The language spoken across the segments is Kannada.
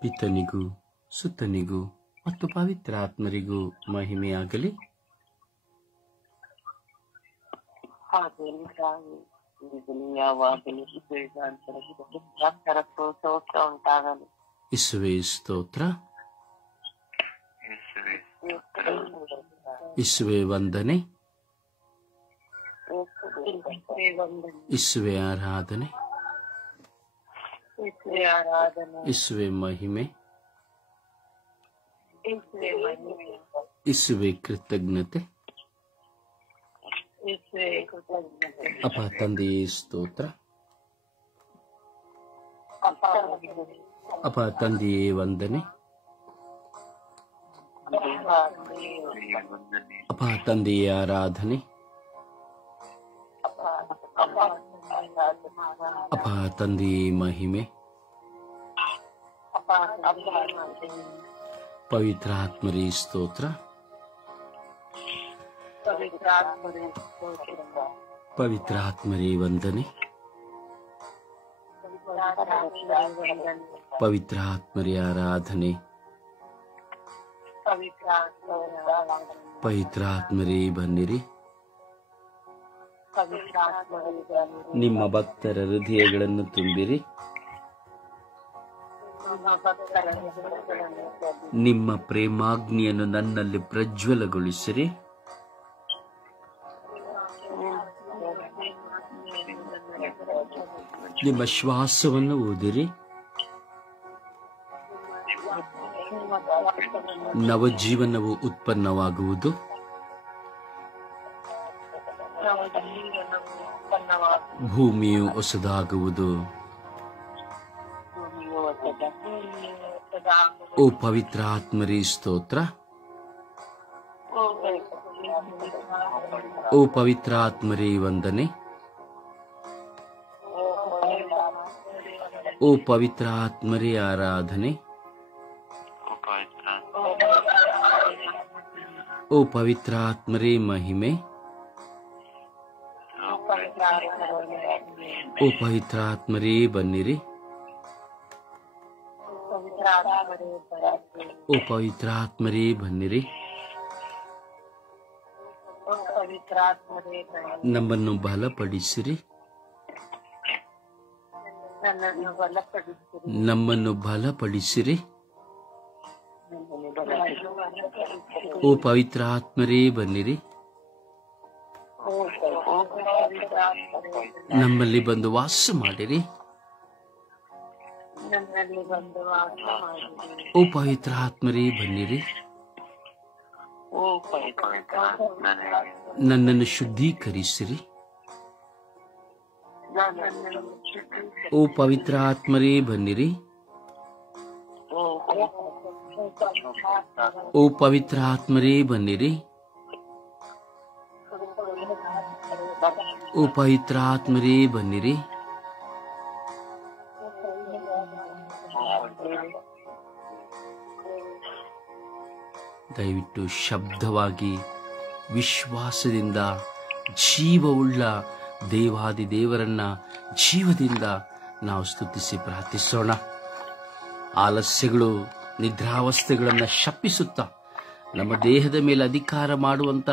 ಪಿತನಿಗೂ ಸುತ್ತನಿಗೂ ಮತ್ತು ಪವಿತ್ರಾತ್ಮರಿಗೂ ಮಹಿಮೆಯಾಗಲಿ. ಇಸುವೆ ಸ್ತೋತ್ರ, ಇಸುವೆ ವಂದನೆ, ಇಸುವೆ ಆರಾಧನೆ, ಇಸುವೆ ಮಹಿಮೆ, ಇಸುವೆ ಕೃತಜ್ಞತೆ. ಅಪ್ಪ ತಂದೆಯೇ ಸ್ತೋತ್ರ, ಅಪ್ಪ ತಂದೆಯೇ ವಂದನೆ, ಅಪ್ಪ ತಂದೆಯೇ ಆರಾಧನೆ, ಅಪ್ಪ ತಂದೆಯೇ ಮಹಿಮೆ, ಪವಿತ್ರಾತ್ಮರೇ ಸ್ತೋತ್ರ, ಪವಿತ್ರಾತ್ಮರೇ ವಂದನೆ, ಪವಿತ್ರಾತ್ಮರೇ ಆರಾಧನೆ, ಪವಿತ್ರಾತ್ಮರೇ ಬನ್ನಿರಿ. ನಿಮ್ಮ ಭಕ್ತರ ಹೃದಯಗಳನ್ನು ತುಂಬಿರಿ. ನಿಮ್ಮ ಪ್ರೇಮಾಗ್ನಿಯನ್ನು ನನ್ನಲ್ಲಿ ಪ್ರಜ್ವಲಗೊಳಿಸಿರಿ. ನಿಮ್ಮ ಶ್ವಾಸವನ್ನು ಊದಿರಿ. ನವಜೀವನವು ಉತ್ಪನ್ನವಾಗುವುದು. ಭೂಮಿಯು ಹೊಸದಾಗುವುದು. ಓ ಪವಿತ್ರಾತ್ಮರೇ ಸ್ತೋತ್ರ, ಓ ಪವಿತ್ರಾತ್ಮರೇ ವಂದನೆ, ಓ ಪವಿತ್ರಾತ್ಮರೇ ಆರಾಧನೆ, ಓ ಪವಿತ್ರಾತ್ಮರೇ ಮಹಿಮೆ, ಓ ಪವಿತ್ರಾತ್ಮರೇ ಬನ್ನಿರಿ. ಓ ಪವಿತ್ರಾತ್ಮರೇ ಬನ್ನಿರಿ. ನಮ್ಮನ್ನು ಬಲಪಡಿಸಿರಿ. ನಮ್ಮನ್ನು ಬಲಪಡಿಸಿರಿ. ಓ ಪವಿತ್ರಾತ್ಮರೇ ಬನ್ನಿರಿ. ನಮ್ಮಲ್ಲಿ ಬಂದು ವಾಸ ಮಾಡಿರಿ. ಓ ಪವಿತ್ರಾತ್ಮರೇ ಬನ್ನಿರಿ. ನನ್ನನ್ನು ಶುದ್ಧೀಕರಿಸಿರಿ. ಓ ಪವಿತ್ರಾತ್ಮರೇ ಬನ್ನಿರಿ. ಓ ಪವಿತ್ರಾತ್ಮರೇ ಬನ್ನಿರಿ. ಓ ಪವಿತ್ರಾತ್ಮರೇ ಬನ್ನಿರಿ. ದಯವಿಟ್ಟು ಶಬ್ದವಾಗಿ ವಿಶ್ವಾಸದಿಂದ ಜೀವವುಳ್ಳ ದೇವಾದಿ ದೇವರನ್ನ ಜೀವದಿಂದ ನಾವು ಸ್ತುತಿಸಿ ಪ್ರಾರ್ಥಿಸೋಣ. ಆಲಸ್ಯಗಳು ನಿದ್ರಾವಸ್ಥೆಗಳನ್ನು ಶಪಿಸುತ್ತಾ ನಮ್ಮ ದೇಹದ ಮೇಲೆ ಅಧಿಕಾರ ಮಾಡುವಂತ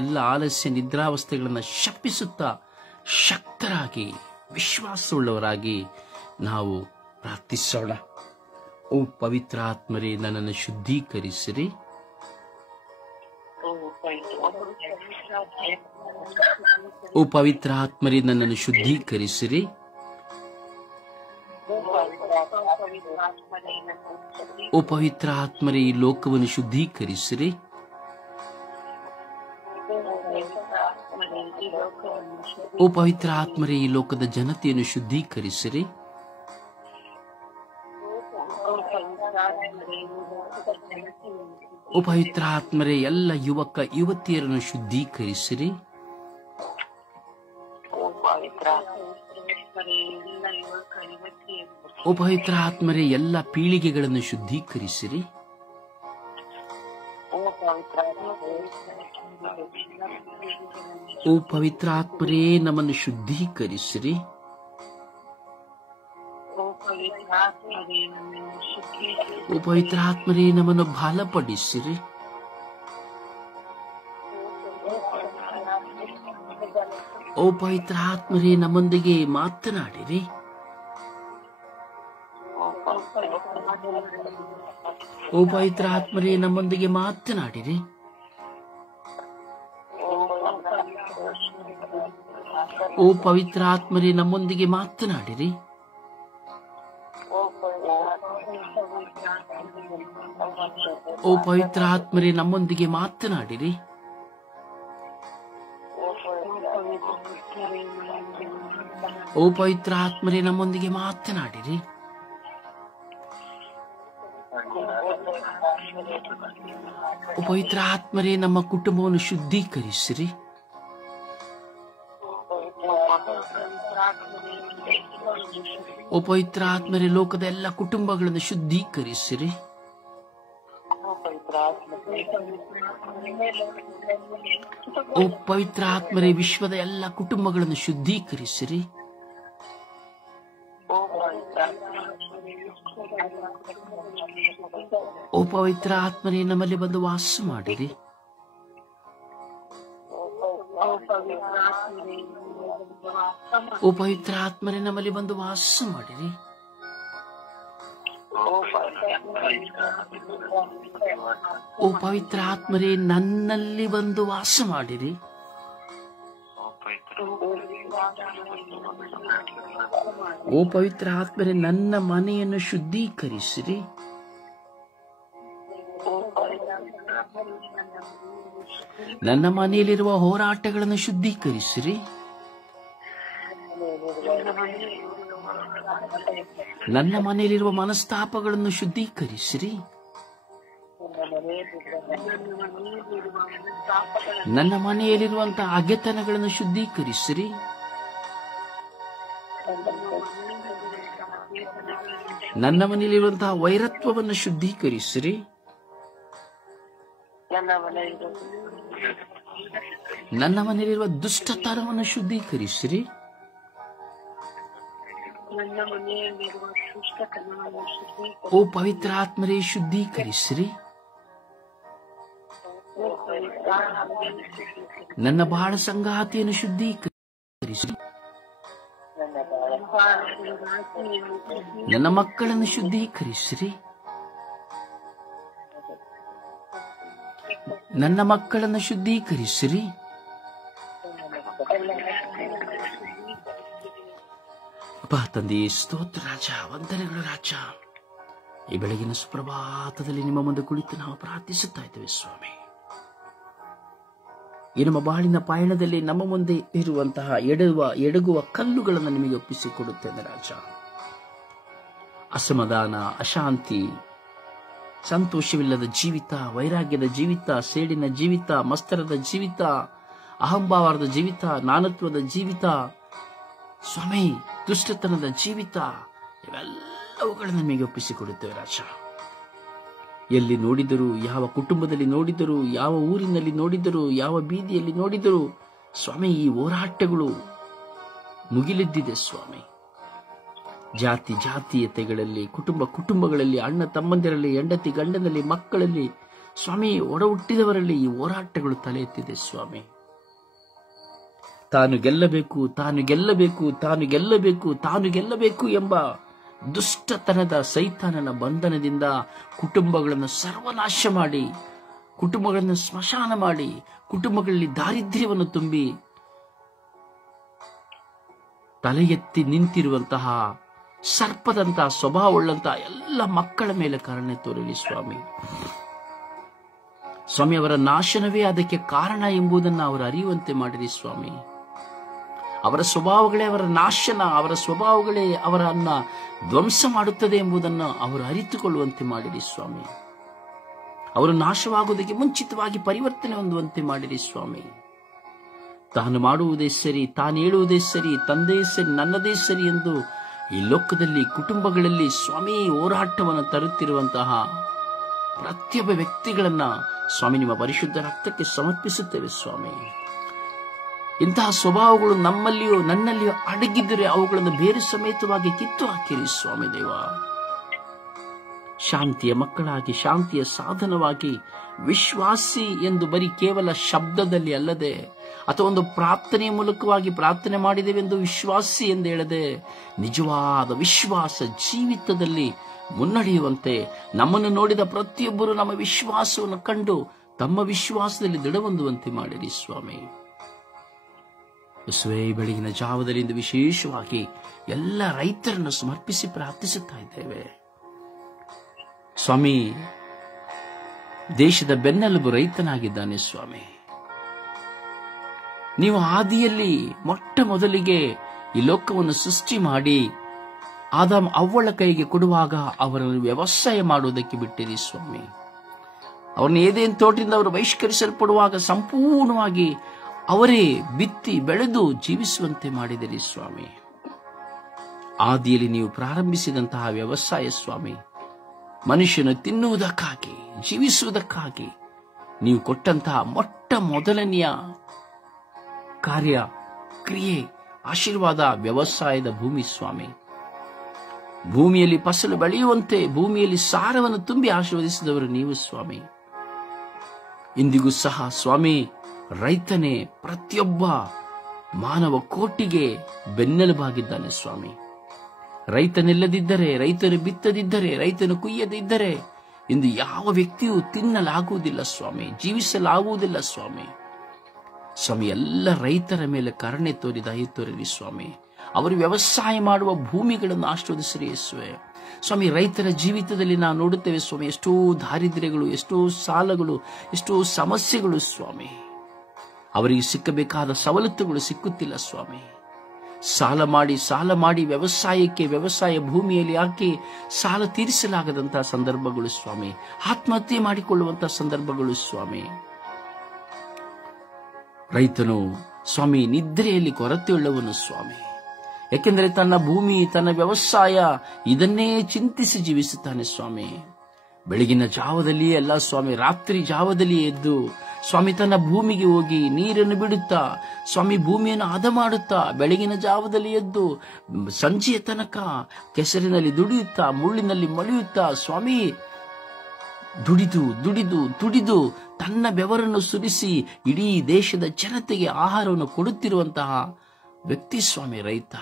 ಎಲ್ಲ ಆಲಸ್ಯ ನಿದ್ರಾವಸ್ಥೆಗಳನ್ನು ಶಪಿಸುತ್ತಾ ಶಕ್ತರಾಗಿ ವಿಶ್ವಾಸವುಳ್ಳವರಾಗಿ ನಾವು ಪ್ರಾರ್ಥಿಸೋಣ. ಓ ಪವಿತ್ರಾತ್ಮರೇ ನನ್ನನ್ನು ಶುದ್ಧೀಕರಿಸಿರಿ. ಓ ಪವಿತ್ರಾತ್ಮರೇ ನನ್ನನ್ನು ಶುದ್ಧೀಕರಿಸಿರಿ. ಓ ಪವಿತ್ರಾತ್ಮರೇ ಈ ಲೋಕವನ್ನು ಶುದ್ಧೀಕರಿಸಿರಿ. ಓ ಪವಿತ್ರಾತ್ಮರೇ ಈ ಲೋಕದ ಜನತೆಯನ್ನು ಶುದ್ಧೀಕರಿಸಿರಿ. ಓ ಪವಿತ್ರಾತ್ಮರೇ ಎಲ್ಲ ಯುವಕ ಯುವತಿಯರನ್ನು ಶುದ್ಧೀಕರಿಸಿರಿ. ಓ ಪವಿತ್ರಾತ್ಮರೇ ಎಲ್ಲ ಪೀಳಿಗೆಗಳನ್ನು ಶುದ್ಧೀಕರಿಸಿರಿ. ಓ ಪವಿತ್ರಾತ್ಮರೇ ನಮ್ಮನ್ನು ಶುದ್ಧೀಕರಿಸಿರಿ. ಓ ಪವಿತ್ರ ಆತ್ಮರೇ ನಮ್ಮನ್ನು ಬಲಪಡಿಸಿರಿ. ಓ ಪವಿತ್ರ ಆತ್ಮರೇ ನಮ್ಮೊಂದಿಗೆ ಮಾತನಾಡಿರಿ. ಓ ಪವಿತ್ರ ಆತ್ಮರೇ ನಮ್ಮೊಂದಿಗೆ ಮಾತನಾಡಿರಿ. ಓ ಪವಿತ್ರ ಆತ್ಮರೇ ನಮ್ಮೊಂದಿಗೆ ಮಾತನಾಡಿರಿ. ಓ ಪವಿತ್ರ ಆತ್ಮರೇ ನಮ್ಮೊಂದಿಗೆ ಮಾತನಾಡಿರಿ. ಓ ಪವಿತ್ರ ಆತ್ಮರೇ ನಮ್ಮೊಂದಿಗೆ ಮಾತನಾಡಿರಿ. ಓ ಪವಿತ್ರ ಆತ್ಮರೇ ನಮ್ಮ ಕುಟುಂಬವನ್ನು ಶುದ್ಧೀಕರಿಸಿರಿ. ಓ ಪವಿತ್ರ ಆತ್ಮರೇ ಲೋಕದ ಎಲ್ಲ ಕುಟುಂಬಗಳನ್ನು ಶುದ್ಧೀಕರಿಸಿರಿ. ಓ ಪವಿತ್ರ ಆತ್ಮರೇ ವಿಶ್ವದ ಎಲ್ಲ ಕುಟುಂಬಗಳನ್ನು ಶುದ್ಧೀಕರಿಸಿರಿ. ಓ ಪವಿತ್ರ ಆತ್ಮರೇ ನಮ್ಮಲ್ಲಿ ಬಂದು ವಾಸ ಮಾಡಿರಿ. ಓ ಪವಿತ್ರ ಆತ್ಮರೇ ನಮ್ಮಲ್ಲಿ ಬಂದು ವಾಸ ಮಾಡಿರಿ. ಓ ಪವಿತ್ರ ಆತ್ಮರೇ ನನ್ನಲ್ಲಿ ಬಂದು ವಾಸ ಮಾಡಿರಿ. ಓ ಪವಿತ್ರ ಆತ್ಮರೇ ನನ್ನ ಮನೆಯನ್ನು ಶುದ್ಧೀಕರಿಸಿರಿ. ನನ್ನ ಮನೆಯಲ್ಲಿರುವ ಹೋರಾಟಗಳನ್ನು ಶುದ್ಧೀಕರಿಸಿರಿ. ನನ್ನ ಮನೆಯಲ್ಲಿರುವ ಮನಸ್ತಾಪಗಳನ್ನು ಶುದ್ಧೀಕರಿಸಿರಿ. ನನ್ನ ಮನೆಯಲ್ಲಿರುವಂತಹ ಅಗೆತನಗಳನ್ನು ಶುದ್ಧೀಕರಿಸಿರಿ. ನನ್ನ ಮನೆಯಲ್ಲಿರುವಂತಹ ವೈರತ್ವವನ್ನು ಶುದ್ಧೀಕರಿಸಿರಿ. ನನ್ನ ಮನೆಯಲ್ಲಿರುವ ದುಷ್ಟತನವನ್ನು ಶುದ್ಧೀಕರಿಸಿರಿ. ಓ ಪವಿತ್ರ ಆತ್ಮರೇ ಶುದ್ಧೀಕರಿಸಿರಿ. ನನ್ನ ಬಾಳ ಸಂಗಾತಿಯನ್ನು ಶುದ್ಧೀಕರಿಸಿರಿ. ನನ್ನ ಮಕ್ಕಳನ್ನು ಶುದ್ಧೀಕರಿಸಿರಿ. ನನ್ನ ಮಕ್ಕಳನ್ನು ಶುದ್ಧೀಕರಿಸಿರಿ. ಅಪ್ಪ ತಂದೆ ಸ್ತೋತ್ರ ರಾಜ, ವಂದನೆಗಳು ರಾಜ. ಈ ಬೆಳಗಿನ ಸುಪ್ರಭಾತದಲ್ಲಿ ನಿಮ್ಮ ಮುಂದೆ ಕುಳಿತು ನಾವು ಪ್ರಾರ್ಥಿಸುತ್ತಾ ಇದ್ದೇವೆ ಸ್ವಾಮಿ. ಈ ನಮ್ಮ ಬಾಳಿನ ಪಯಣದಲ್ಲಿ ನಮ್ಮ ಮುಂದೆ ಇರುವಂತಹ ಎಡಗುವ ಕಲ್ಲುಗಳನ್ನು ನಿಮಗೆ ಒಪ್ಪಿಸಿಕೊಡುತ್ತೇನೆ ರಾಜ. ಅಸಮಾಧಾನ, ಅಶಾಂತಿ, ಸಂತೋಷವಿಲ್ಲದ ಜೀವಿತ, ವೈರಾಗ್ಯದ ಜೀವಿತ, ಸೇಡಿನ ಜೀವಿತ, ಮಸ್ತರದ ಜೀವಿತ, ಅಹಂಭಾವದ ಜೀವಿತ, ನಾನತ್ವದ ಜೀವಿತ ಸ್ವಾಮಿ, ದುಷ್ಟತನದ ಜೀವಿತ, ಇವೆಲ್ಲವುಗಳನ್ನು ನಿಮಗೆ ಒಪ್ಪಿಸಿಕೊಡುತ್ತೇವೆ ರಾಜ. ಎಲ್ಲಿ ನೋಡಿದರೂ, ಯಾವ ಕುಟುಂಬದಲ್ಲಿ ನೋಡಿದರೂ, ಯಾವ ಊರಿನಲ್ಲಿ ನೋಡಿದರೂ, ಯಾವ ಬೀದಿಯಲ್ಲಿ ನೋಡಿದರೂ ಸ್ವಾಮಿ, ಈ ಹೋರಾಟಗಳು ಮುಗಿಲೆದ್ದಿದೆ ಸ್ವಾಮಿ. ಜಾತಿ ಜಾತೀಯತೆಗಳಲ್ಲಿ, ಕುಟುಂಬಗಳಲ್ಲಿ, ಅಣ್ಣ ತಮ್ಮಂದಿರಲ್ಲಿ, ಹೆಂಡತಿ ಗಂಡನಲ್ಲಿ, ಮಕ್ಕಳಲ್ಲಿ ಸ್ವಾಮಿ, ಒಡ ಹುಟ್ಟಿದವರಲ್ಲಿ ಈ ಹೋರಾಟಗಳು ತಲೆ ಎತ್ತಿದೆ ಸ್ವಾಮಿ. ತಾನು ಗೆಲ್ಲಬೇಕು, ತಾನು ಗೆಲ್ಲಬೇಕು, ತಾನು ಗೆಲ್ಲಬೇಕು, ತಾನು ಗೆಲ್ಲಬೇಕು ಎಂಬ ದುಷ್ಟತನದ ಸೈತಾನನ ಬಂಧನದಿಂದ ಕುಟುಂಬಗಳನ್ನು ಸರ್ವನಾಶ ಮಾಡಿ, ಕುಟುಂಬಗಳನ್ನು ಸ್ಮಶಾನ ಮಾಡಿ, ಕುಟುಂಬಗಳಲ್ಲಿ ದಾರಿದ್ರ್ಯವನ್ನು ತುಂಬಿ ತಲೆ ಎತ್ತಿ ನಿಂತಿರುವಂತಹ ಸರ್ಪದಂತಹ ಸ್ವಭಾವವುಳ್ಳಂತಹ ಎಲ್ಲ ಮಕ್ಕಳ ಮೇಲೆ ಕರುಣೆ ತೋರಲಿ ಸ್ವಾಮಿ. ಸ್ವಾಮಿ, ಅವರ ನಾಶನವೇ ಅದಕ್ಕೆ ಕಾರಣ ಎಂಬುದನ್ನು ಅವರು ಅರಿಯುವಂತೆ ಮಾಡಿರಿ ಸ್ವಾಮಿ. ಅವರ ಸ್ವಭಾವಗಳೇ ಅವರ ನಾಶನ, ಅವರ ಸ್ವಭಾವಗಳೇ ಅವರನ್ನ ಧ್ವಂಸ ಮಾಡುತ್ತದೆ ಎಂಬುದನ್ನು ಅವರು ಅರಿತುಕೊಳ್ಳುವಂತೆ ಮಾಡಿರಿ ಸ್ವಾಮಿ. ಅವರು ನಾಶವಾಗುವುದಕ್ಕೆ ಮುಂಚಿತವಾಗಿ ಪರಿವರ್ತನೆ ಹೊಂದುವಂತೆ ಮಾಡಿರಿ ಸ್ವಾಮಿ. ತಾನು ಮಾಡುವುದೇ ಸರಿ, ತಾನು ಹೇಳುವುದೇ ಸರಿ, ತಂದೆ ಸರಿ, ನನ್ನದೇ ಸರಿ ಎಂದು ಈ ಲೋಕದಲ್ಲಿ ಕುಟುಂಬಗಳಲ್ಲಿ ಸ್ವಾಮಿ ಹೋರಾಟವನ್ನು ತರುತ್ತಿರುವಂತಹ ಪ್ರತಿಯೊಬ್ಬ ವ್ಯಕ್ತಿಗಳನ್ನ ಸ್ವಾಮಿ ನಿಮ್ಮ ಪರಿಶುದ್ಧ ರಕ್ತಕ್ಕೆ ಸಮರ್ಪಿಸುತ್ತೇವೆ ಸ್ವಾಮಿ. ಇಂತಹ ಸ್ವಭಾವಗಳು ನಮ್ಮಲ್ಲಿಯೋ ನನ್ನಲ್ಲಿಯೋ ಅಡಗಿದ್ದರೆ ಅವುಗಳನ್ನು ಬೇರೆ ಸಮೇತವಾಗಿ ಕಿತ್ತು ಹಾಕಿರಿ ಸ್ವಾಮಿ ದೇವ. ಶಾಂತಿಯ ಮಕ್ಕಳಾಗಿ, ಶಾಂತಿಯ ಸಾಧನವಾಗಿ, ವಿಶ್ವಾಸಿ ಎಂದು ಬರೀ ಕೇವಲ ಶಬ್ದದಲ್ಲಿ ಅಲ್ಲದೆ ಅಥವಾ ಒಂದು ಪ್ರಾರ್ಥನೆಯ ಮೂಲಕವಾಗಿ ಪ್ರಾರ್ಥನೆ ಮಾಡಿದೆವೆಂದು ವಿಶ್ವಾಸಿ ಎಂದು ಹೇಳದೆ ನಿಜವಾದ ವಿಶ್ವಾಸ ಜೀವಿತದಲ್ಲಿ ಮುನ್ನಡೆಯುವಂತೆ ನಮ್ಮನ್ನು ನೋಡಿದ ಪ್ರತಿಯೊಬ್ಬರು ನಮ್ಮ ವಿಶ್ವಾಸವನ್ನು ಕಂಡು ತಮ್ಮ ವಿಶ್ವಾಸದಲ್ಲಿ ದೃಢಹೊಂದುವಂತೆ ಮಾಡಿರಿ ಸ್ವಾಮಿ. ಯೇಸುವೇ, ಬೆಳಗಿನ ಜಾವದಲ್ಲಿ ಇಂದು ವಿಶೇಷವಾಗಿ ಎಲ್ಲ ರೈತರನ್ನು ಸಮರ್ಪಿಸಿ ಪ್ರಾರ್ಥಿಸುತ್ತಾ ಇದ್ದೇವೆ ಸ್ವಾಮಿ. ದೇಶದ ಬೆನ್ನೆಲುಬು ರೈತನಾಗಿದ್ದಾನೆ ಸ್ವಾಮಿ. ನೀವು ಆದಿಯಲ್ಲಿ ಮೊಟ್ಟ ಮೊದಲಿಗೆ ಈ ಲೋಕವನ್ನು ಸೃಷ್ಟಿ ಮಾಡಿ ಆದಾಮ್ ಅವ್ವಳ ಕೈಗೆ ಕೊಡುವಾಗ ಅವರನ್ನು ವ್ಯವಸಾಯ ಮಾಡುವುದಕ್ಕೆ ಬಿಟ್ಟಿರಿ ಸ್ವಾಮಿ. ಅವರನ್ನು ಏದೇನು ತೋಟದಿಂದ ಅವರು ಬಹಿಷ್ಕರಿಸಲ್ಪಡುವಾಗ ಸಂಪೂರ್ಣವಾಗಿ ಅವರೇ ಬಿತ್ತಿ ಬೆಳೆದು ಜೀವಿಸುವಂತೆ ಮಾಡಿದಿರಿ ಸ್ವಾಮಿ. ಆದಿಯಲ್ಲಿ ನೀವು ಪ್ರಾರಂಭಿಸಿದಂತಹ ವ್ಯವಸಾಯ ಸ್ವಾಮಿ, ಮನುಷ್ಯನು ತಿನ್ನುವುದಕ್ಕಾಗಿ, ಜೀವಿಸುವುದಕ್ಕಾಗಿ ನೀವು ಕೊಟ್ಟಂತಹ ಮೊಟ್ಟ ಮೊದಲನೆಯ ಕಾರ್ಯ, ಕ್ರಿಯೆ, ಆಶೀರ್ವಾದ ವ್ಯವಸಾಯದ ಭೂಮಿ ಸ್ವಾಮಿ. ಭೂಮಿಯಲ್ಲಿ ಫಸಲು ಬೆಳೆಯುವಂತೆ ಭೂಮಿಯಲ್ಲಿ ಸಾರವನ್ನು ತುಂಬಿ ಆಶೀರ್ವದಿಸಿದವರು ನೀವು ಸ್ವಾಮಿ. ಇಂದಿಗೂ ಸಹ ಸ್ವಾಮಿ, ರೈತನೇ ಪ್ರತಿಯೊಬ್ಬ ಮಾನವ ಕೋಟಿಗೆ ಬೆನ್ನೆಲುಬಾಗಿದ್ದಾನೆ ಸ್ವಾಮಿ. ರೈತನಿಲ್ಲದಿದ್ದರೆ, ರೈತನು ಬಿತ್ತದಿದ್ದರೆ, ರೈತನು ಕುಯ್ಯದಿದ್ದರೆ ಇಂದು ಯಾವ ವ್ಯಕ್ತಿಯೂ ತಿನ್ನಲಾಗುವುದಿಲ್ಲ ಸ್ವಾಮಿ, ಜೀವಿಸಲಾಗುವುದಿಲ್ಲ ಸ್ವಾಮಿ. ಸ್ವಾಮಿ, ಎಲ್ಲ ರೈತರ ಮೇಲೆ ಕರುಣೆ ತೋರಿ ದಯೆ ತೋರಿರಿ ಸ್ವಾಮಿ. ಅವರು ವ್ಯವಸಾಯ ಮಾಡುವ ಭೂಮಿಗಳನ್ನು ಆಶೀರ್ವದಿಸಿರಿ ಯೇಸುವೆ. ಸ್ವಾಮಿ, ರೈತರ ಜೀವಿತದಲ್ಲಿ ನಾವು ನೋಡುತ್ತೇವೆ ಸ್ವಾಮಿ, ಎಷ್ಟೋ ದಾರಿದ್ರ್ಯಗಳು, ಎಷ್ಟೋ ಸಾಲಗಳು, ಎಷ್ಟೋ ಸಮಸ್ಯೆಗಳು ಸ್ವಾಮಿ. ಅವರಿಗೆ ಸಿಕ್ಕಬೇಕಾದ ಸವಲತ್ತುಗಳು ಸಿಕ್ಕುತ್ತಿಲ್ಲ ಸ್ವಾಮಿ. ಸಾಲ ಮಾಡಿ ವ್ಯವಸಾಯಕ್ಕೆ, ವ್ಯವಸಾಯ ಭೂಮಿಯಲ್ಲಿ ಹಾಕಿ ಸಾಲ ತೀರಿಸಲಾಗದಂತಹ ಸಂದರ್ಭಗಳು ಸ್ವಾಮಿ. ಆತ್ಮಹತ್ಯೆ ಮಾಡಿಕೊಳ್ಳುವಂತಹ ಸಂದರ್ಭಗಳು ಸ್ವಾಮಿ. ರೈತನು ಸ್ವಾಮಿ ನಿದ್ರೆಯಲ್ಲಿ ಕೊರತೆಯುಳ್ಳವನು ಸ್ವಾಮಿ. ಯಾಕೆಂದರೆ ತನ್ನ ಭೂಮಿ, ತನ್ನ ವ್ಯವಸಾಯ ಇದನ್ನೇ ಚಿಂತಿಸಿ ಜೀವಿಸುತ್ತಾನೆ ಸ್ವಾಮಿ. ಬೆಳಗಿನ ಜಾವದಲ್ಲಿಯೇ ಅಲ್ಲ ಸ್ವಾಮಿ, ರಾತ್ರಿ ಜಾವದಲ್ಲಿಯೇ ಎದ್ದು ಸ್ವಾಮಿ ತನ್ನ ಭೂಮಿಗೆ ಹೋಗಿ ನೀರನ್ನು ಬಿಡುತ್ತಾ ಸ್ವಾಮಿ ಭೂಮಿಯನ್ನು ಹದ ಮಾಡುತ್ತಾ, ಬೆಳಗಿನ ಜಾವದಲ್ಲಿ ಎದ್ದು ಸಂಜೆಯ ತನಕ ಕೆಸರಿನಲ್ಲಿ ದುಡಿಯುತ್ತಾ, ಮುಳ್ಳಿನಲ್ಲಿ ಮಳೆಯುತ್ತಾ ಸ್ವಾಮಿ ದುಡಿದು ತನ್ನ ಬೆವರನ್ನು ಸುರಿಸಿ ಇಡೀ ದೇಶದ ಜನತೆಗೆ ಆಹಾರವನ್ನು ಕೊಡುತ್ತಿರುವಂತಹ ವ್ಯಕ್ತಿ ಸ್ವಾಮಿ ರೈತ.